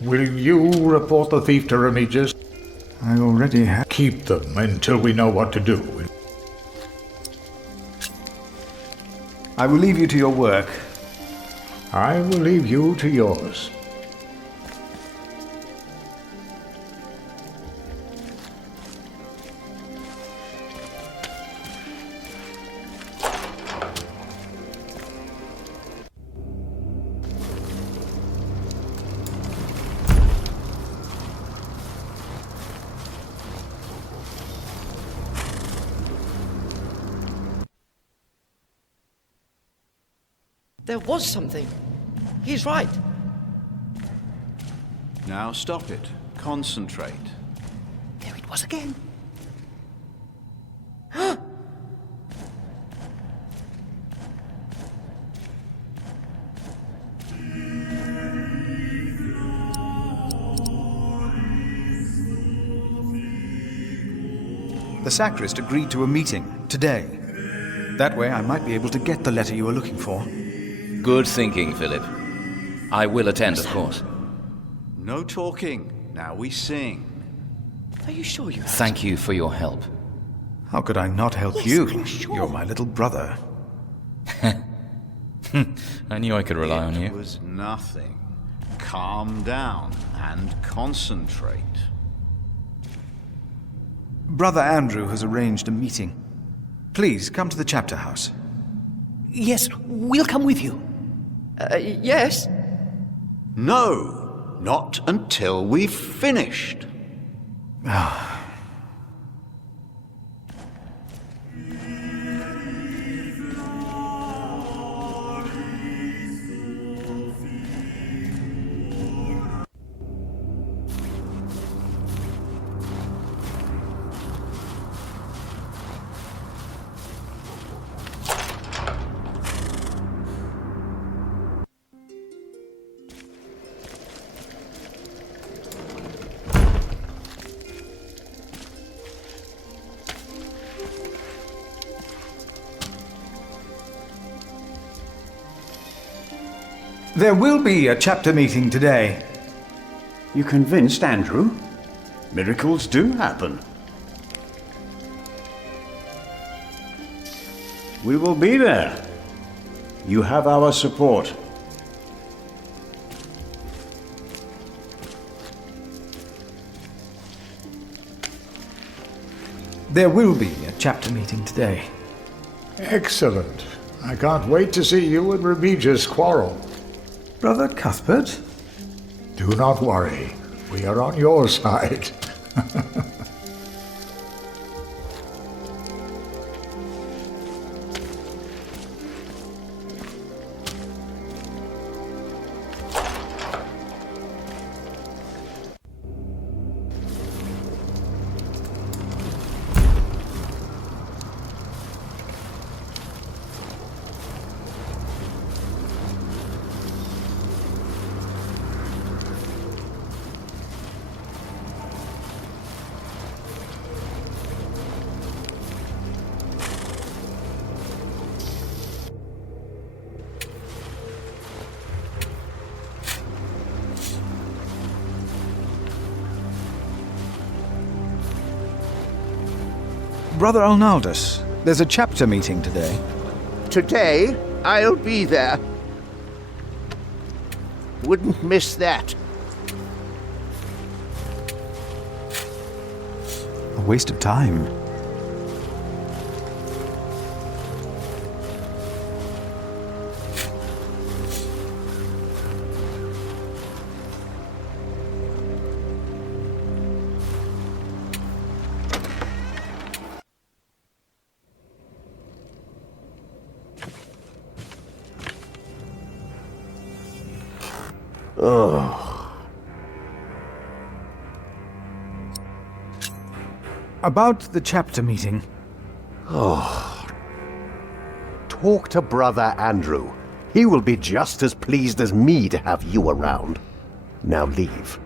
Will you report the thief to Remigius? I already have. Keep them until we know what to do. I will leave you to your work. I will leave you to yours. There was something. He's right. Now stop it. Concentrate. There it was again. The sacrist agreed to a meeting today. That way I might be able to get the letter you were looking for. Good thinking, Philip. I will attend, of course. No talking. Now we sing. Are you sure you have? Thank you for your help. How could I not help Yes, you? I'm sure. You're my little brother. I knew I could rely on It you. was nothing. Calm down and concentrate. Brother Andrew has arranged a meeting. Please come to the chapter house. Yes, we'll come with you. Yes? No, not until we've finished. There will be a chapter meeting today. You convinced Andrew? Miracles do happen. We will be there. You have our support. There will be a chapter meeting today. Excellent. I can't wait to see you and Remigius quarrel. Brother Cuthbert? Do not worry. We are on your side. Brother Arnaldus, there's a chapter meeting today. Today, I'll be there. Wouldn't miss that. A waste of time. Oh. About the chapter meeting. Oh. Talk to Brother Andrew. He will be just as pleased as me to have you around. Now leave.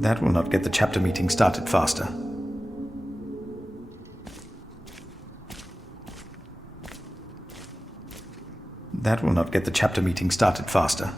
That will not get the chapter meeting started faster. That will not get the chapter meeting started faster.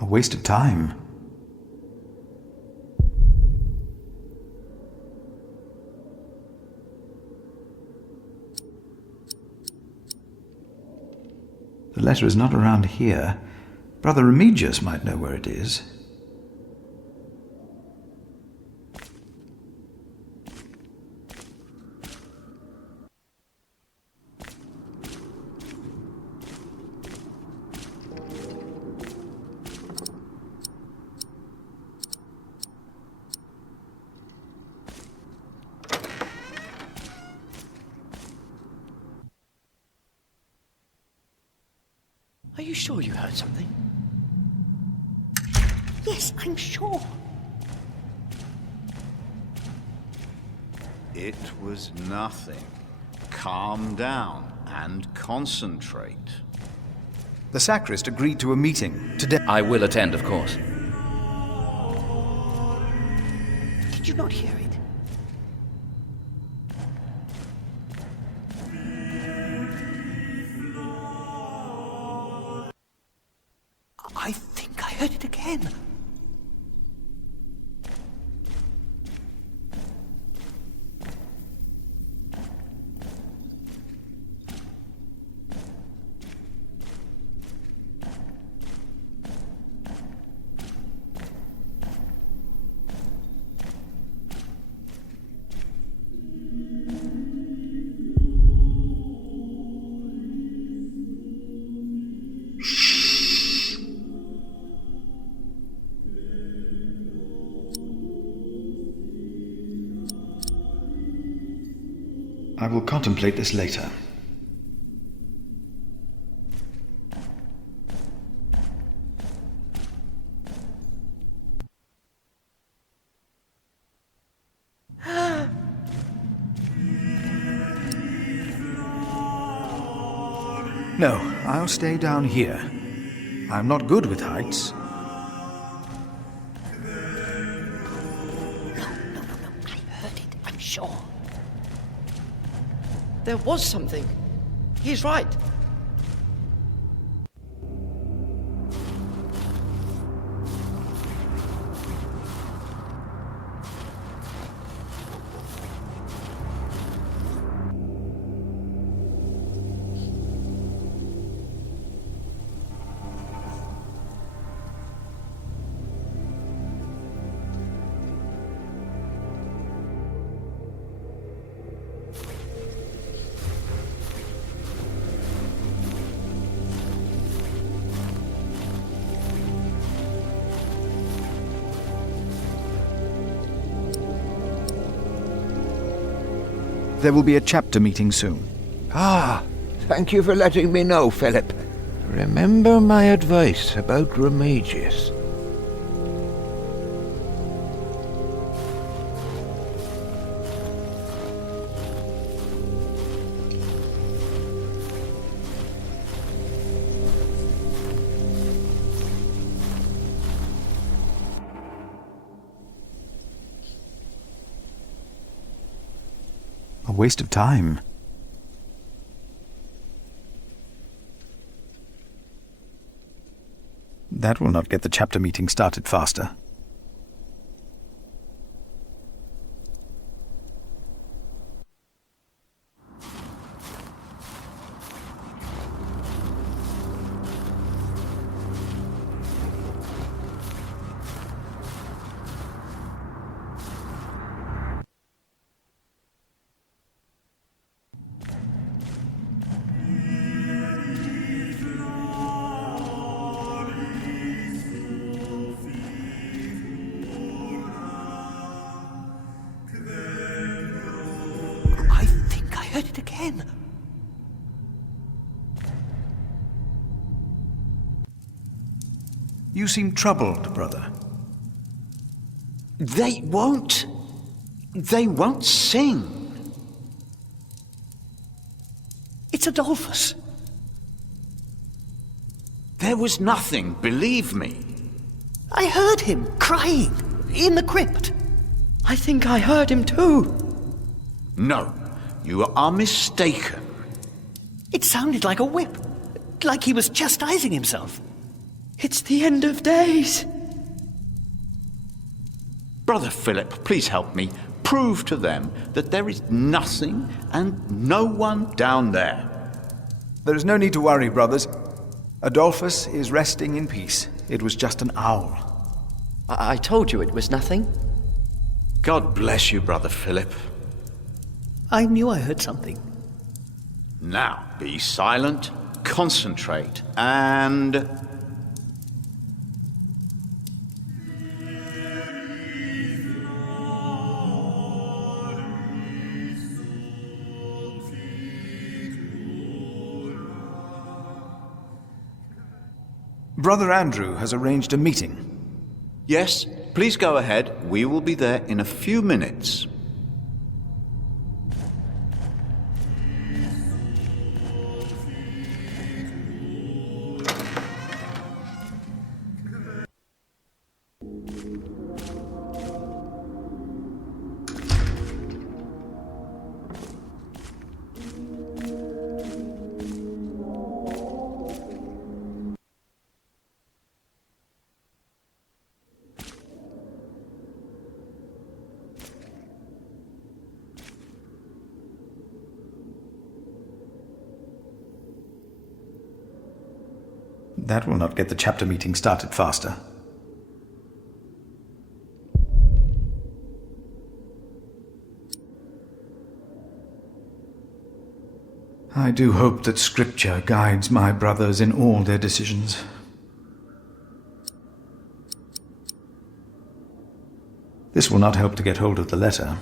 A waste of time. The letter is not around here. Brother Remigius might know where it is. Are you sure you heard something? Yes, I'm sure. It was nothing. Calm down and concentrate. The sacrist agreed to a meeting today. I will attend, of course. Did you not hear it? I think I heard it again. I will contemplate this later. No, I'll stay down here. I'm not good with heights. I'm sure. There was something. He's right. There will be a chapter meeting soon. Ah, thank you for letting me know, Phillip. Remember my advice about Remigius. A waste of time. That will not get the chapter meeting started faster. I heard it again. You seem troubled, brother. They won't sing. It's Adolphus. There was nothing, believe me. I heard him crying in the crypt. I think I heard him too. No, you are mistaken. It sounded like a whip, like he was chastising himself. It's the end of days. Brother Phillip, please help me. Prove to them that there is nothing and no one down there. There is no need to worry, brothers. Adolphus is resting in peace. It was just an owl. I told you it was nothing. God bless you, Brother Phillip. I knew I heard something. Now, be silent, concentrate, and... Brother Andrew has arranged a meeting. Yes, please go ahead. We will be there in a few minutes. That will not get the chapter meeting started faster. I do hope that Scripture guides my brothers in all their decisions. This will not help to get hold of the letter.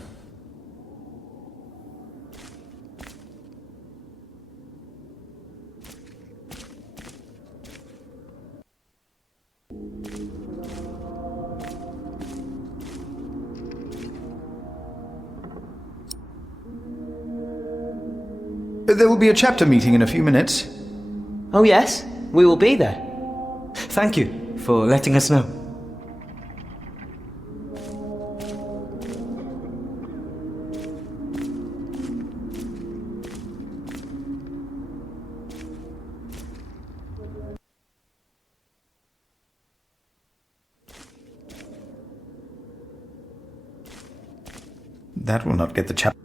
There will be a chapter meeting in a few minutes. Oh yes, we will be there. Thank you for letting us know. That will not get the chapter.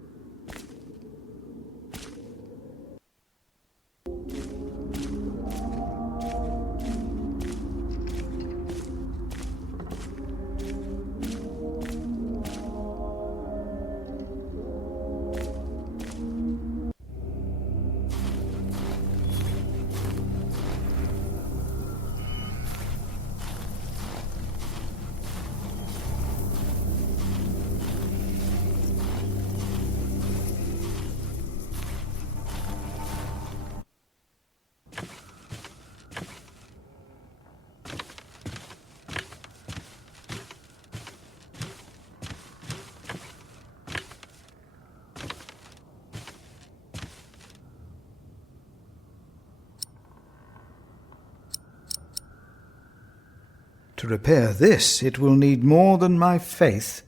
To repair this, it will need more than my faith.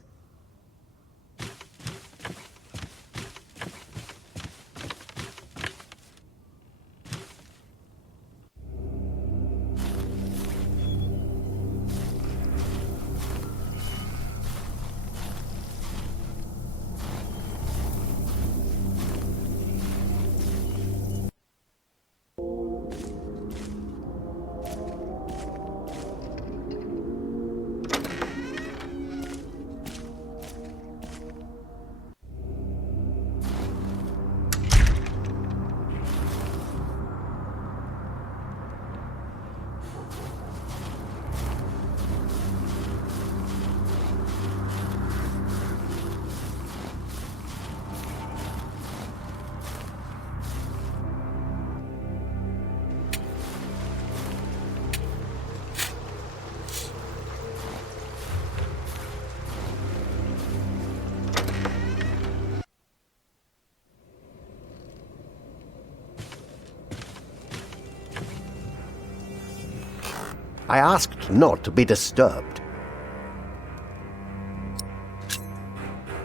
I asked not to be disturbed.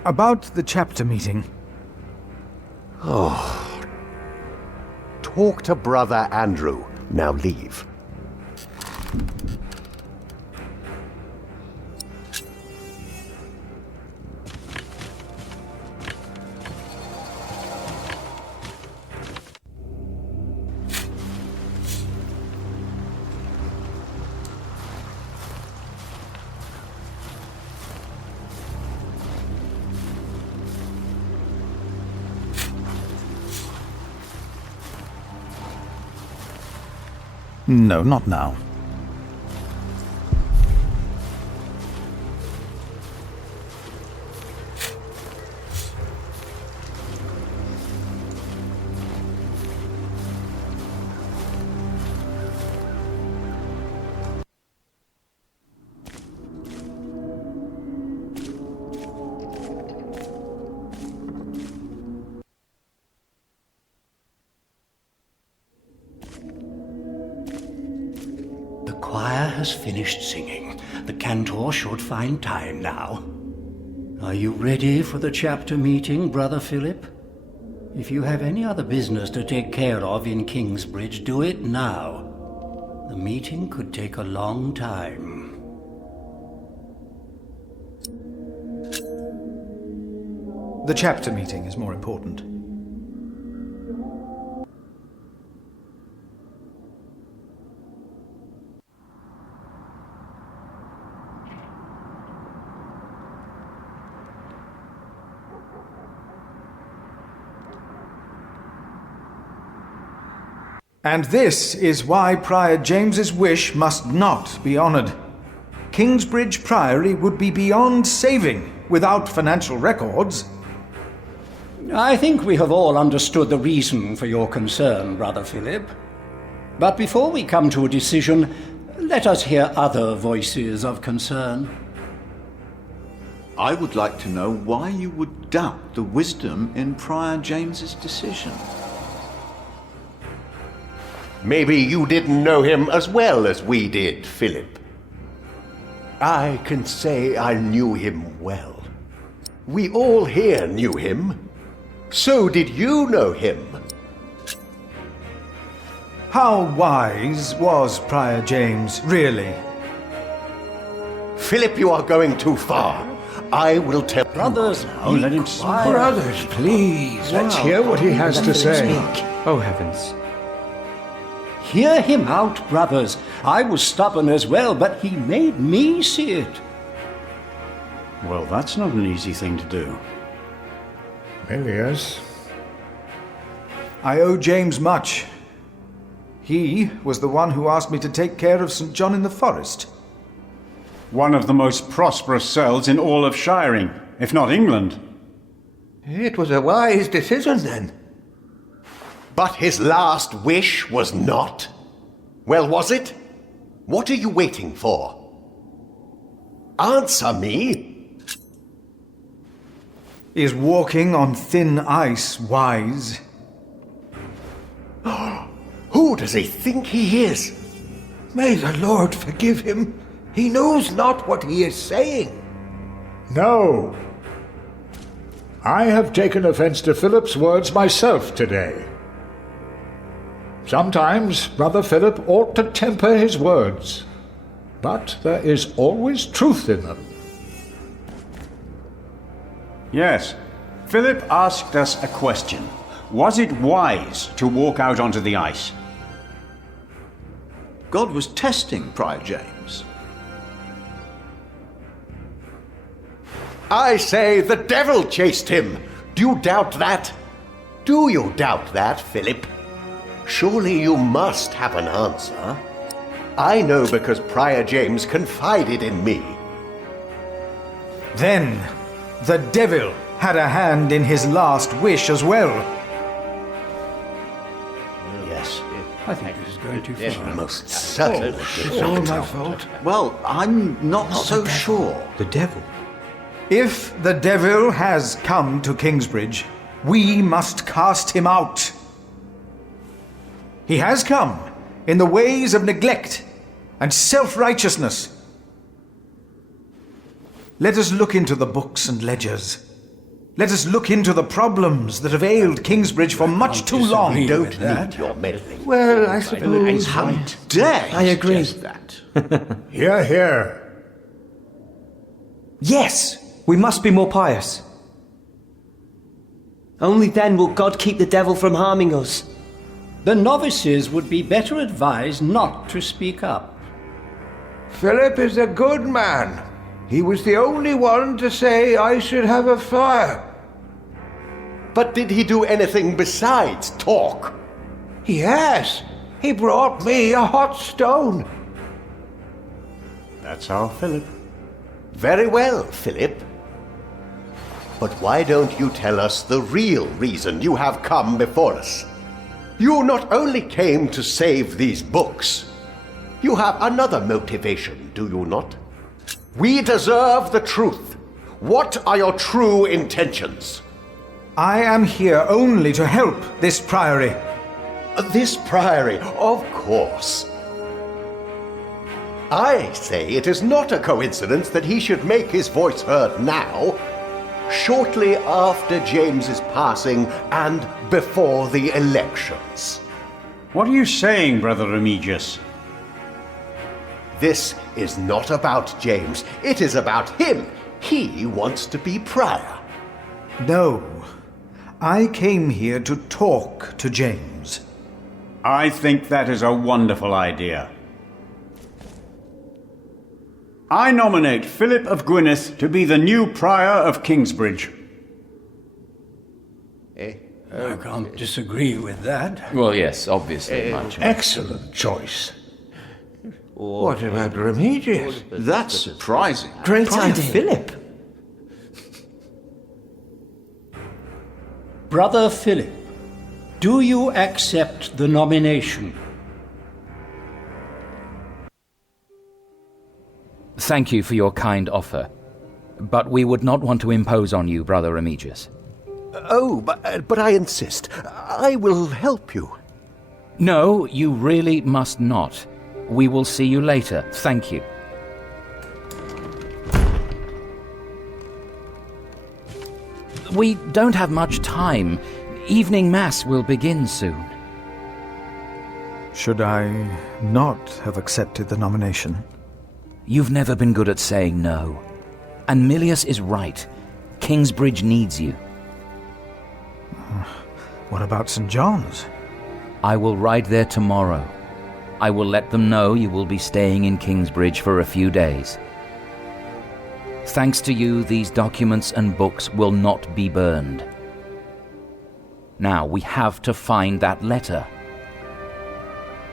About the chapter meeting. Oh. Talk to Brother Andrew. Now leave. No, not now. Has finished singing. The cantor should find time now. Are you ready for the chapter meeting, Brother Phillip? If you have any other business to take care of in Kingsbridge, do it now. The meeting could take a long time. The chapter meeting is more important. And this is why Prior James's wish must not be honoured. Kingsbridge Priory would be beyond saving without financial records. I think we have all understood the reason for your concern, Brother Phillip. But before we come to a decision, let us hear other voices of concern. I would like to know why you would doubt the wisdom in Prior James's decision. Maybe you didn't know him as well as we did, Philip. I can say I knew him well. We all here knew him. So did you know him. How wise was Prior James, really? Philip, you are going too far. I will tell Brothers, let him speak. Brothers, please, let's hear what he has to say. Oh, heavens. Hear him out, brothers. I was stubborn as well, but he made me see it. Well, that's not an easy thing to do. Milius. I owe James much. He was the one who asked me to take care of St. John in the Forest. One of the most prosperous cells in all of Shiring, if not England. It was a wise decision, then. But his last wish was not. Well, was it? What are you waiting for? Answer me. Is walking on thin ice wise? Who does he think he is? May the Lord forgive him. He knows not what he is saying. No. I have taken offense to Philip's words myself today. Sometimes Brother Philip ought to temper his words, but there is always truth in them. Yes. Philip asked us a question. Was it wise to walk out onto the ice? God was testing Prior James. I say the devil chased him. Do you doubt that? Do you doubt that, Philip? Surely you must have an answer. I know because Prior James confided in me. Then, the devil had a hand in his last wish as well. Yes. I think this is going too Yes, far. most certainly. It's all my fault. Well, I'm not so sure. The devil. If the devil has come to Kingsbridge, we must cast him out. He has come in the ways of neglect and self-righteousness. Let us look into the books and ledgers. Let us look into the problems that have ailed Kingsbridge for much too long. Don't need your meddling. Well, I suppose... How dare I agree. suggest that? Hear, hear. Yes, we must be more pious. Only then will God keep the devil from harming us. The novices would be better advised not to speak up. Philip is a good man. He was the only one to say I should have a fire. But did he do anything besides talk? Yes, he brought me a hot stone. That's our Philip. Very well, Philip. But why don't you tell us the real reason you have come before us? You not only came to save these books, you have another motivation, do you not? We deserve the truth. What are your true intentions? I am here only to help this priory. This priory, of course. I say it is not a coincidence that he should make his voice heard now, shortly after James's passing and before the elections. What are you saying, Brother Remigius? This is not about James. It is about him. He wants to be prior. No. I came here to talk to James. I think that is a wonderful idea. I nominate Philip of Gwynedd to be the new prior of Kingsbridge. I can't disagree with that. Well, yes, obviously. much. Excellent choice. What about Remigius? That's surprising. Great Prior idea. Philip. Brother Philip, do you accept the nomination? Thank you for your kind offer, but we would not want to impose on you, Brother Remigius. Oh, but I insist. I will help you. No, you really must not. We will see you later. Thank you. We don't have much time. Evening Mass will begin soon. Should I not have accepted the nomination? You've never been good at saying no. And Milius is right. Kingsbridge needs you. What about St. John's? I will ride there tomorrow. I will let them know you will be staying in Kingsbridge for a few days. Thanks to you, these documents and books will not be burned. Now, we have to find that letter.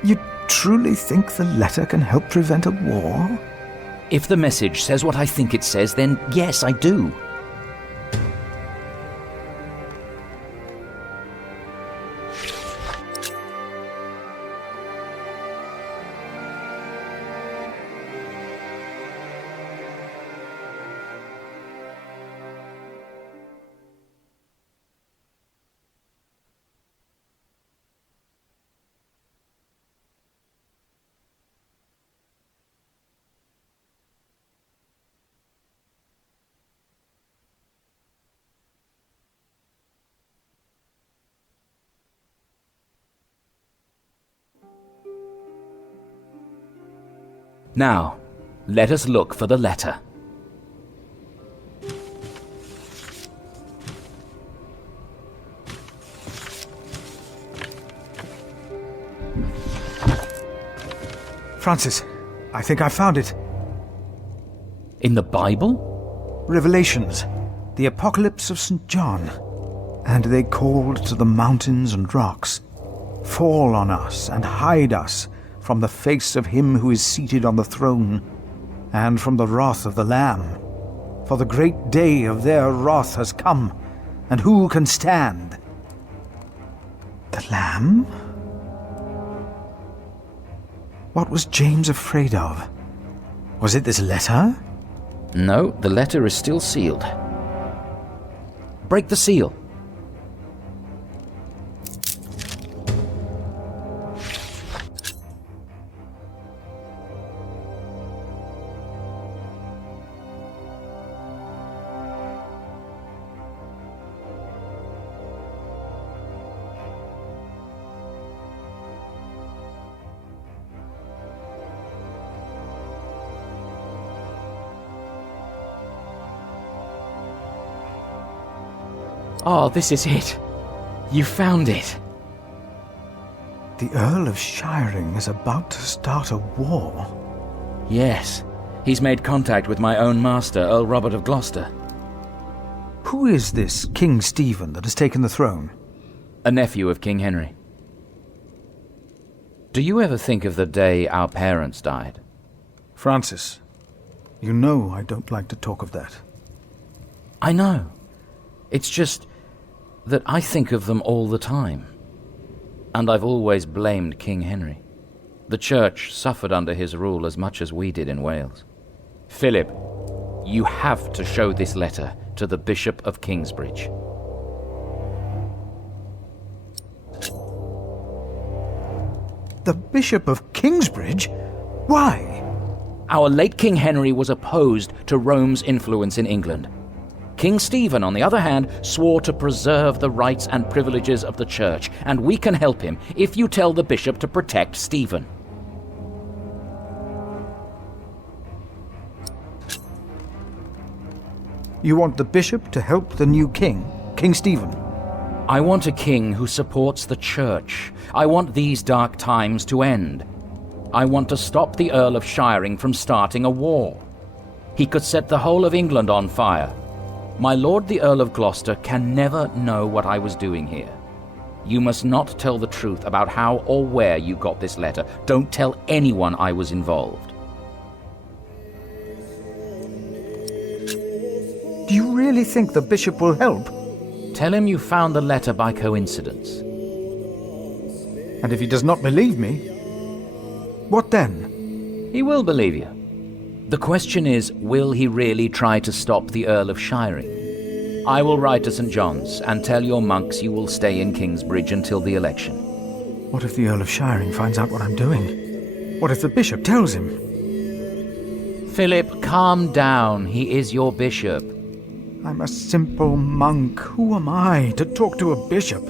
You truly think the letter can help prevent a war? If the message says what I think it says, then yes, I do. Now, let us look for the letter. Francis, I think I found it. In the Bible? Revelations, the Apocalypse of St. John. And they called to the mountains and rocks, "Fall on us and hide us from the face of him who is seated on the throne, and from the wrath of the Lamb. For the great day of their wrath has come, and who can stand?" The Lamb? What was James afraid of? Was it this letter? No, the letter is still sealed. Break the seal. Oh, this is it. You found it. The Earl of Shiring is about to start a war. Yes. He's made contact with my own master, Earl Robert of Gloucester. Who is this King Stephen that has taken the throne? A nephew of King Henry. Do you ever think of the day our parents died? Francis, you know I don't like to talk of that. I know. It's just that I think of them all the time. And I've always blamed King Henry. The Church suffered under his rule as much as we did in Wales. Philip, you have to show this letter to the Bishop of Kingsbridge. The Bishop of Kingsbridge? Why? Our late King Henry was opposed to Rome's influence in England. King Stephen, on the other hand, swore to preserve the rights and privileges of the Church, and we can help him if you tell the bishop to protect Stephen. You want the bishop to help the new king, King Stephen? I want a king who supports the Church. I want these dark times to end. I want to stop the Earl of Shiring from starting a war. He could set the whole of England on fire. My lord the Earl of Gloucester can never know what I was doing here. You must not tell the truth about how or where you got this letter. Don't tell anyone I was involved. Do you really think the bishop will help? Tell him you found the letter by coincidence. And if he does not believe me, what then? He will believe you. The question is, will he really try to stop the Earl of Shiring? I will write to St. John's and tell your monks you will stay in Kingsbridge until the election. What if the Earl of Shiring finds out what I'm doing? What if the bishop tells him? Philip, calm down. He is your bishop. I'm a simple monk. Who am I to talk to a bishop?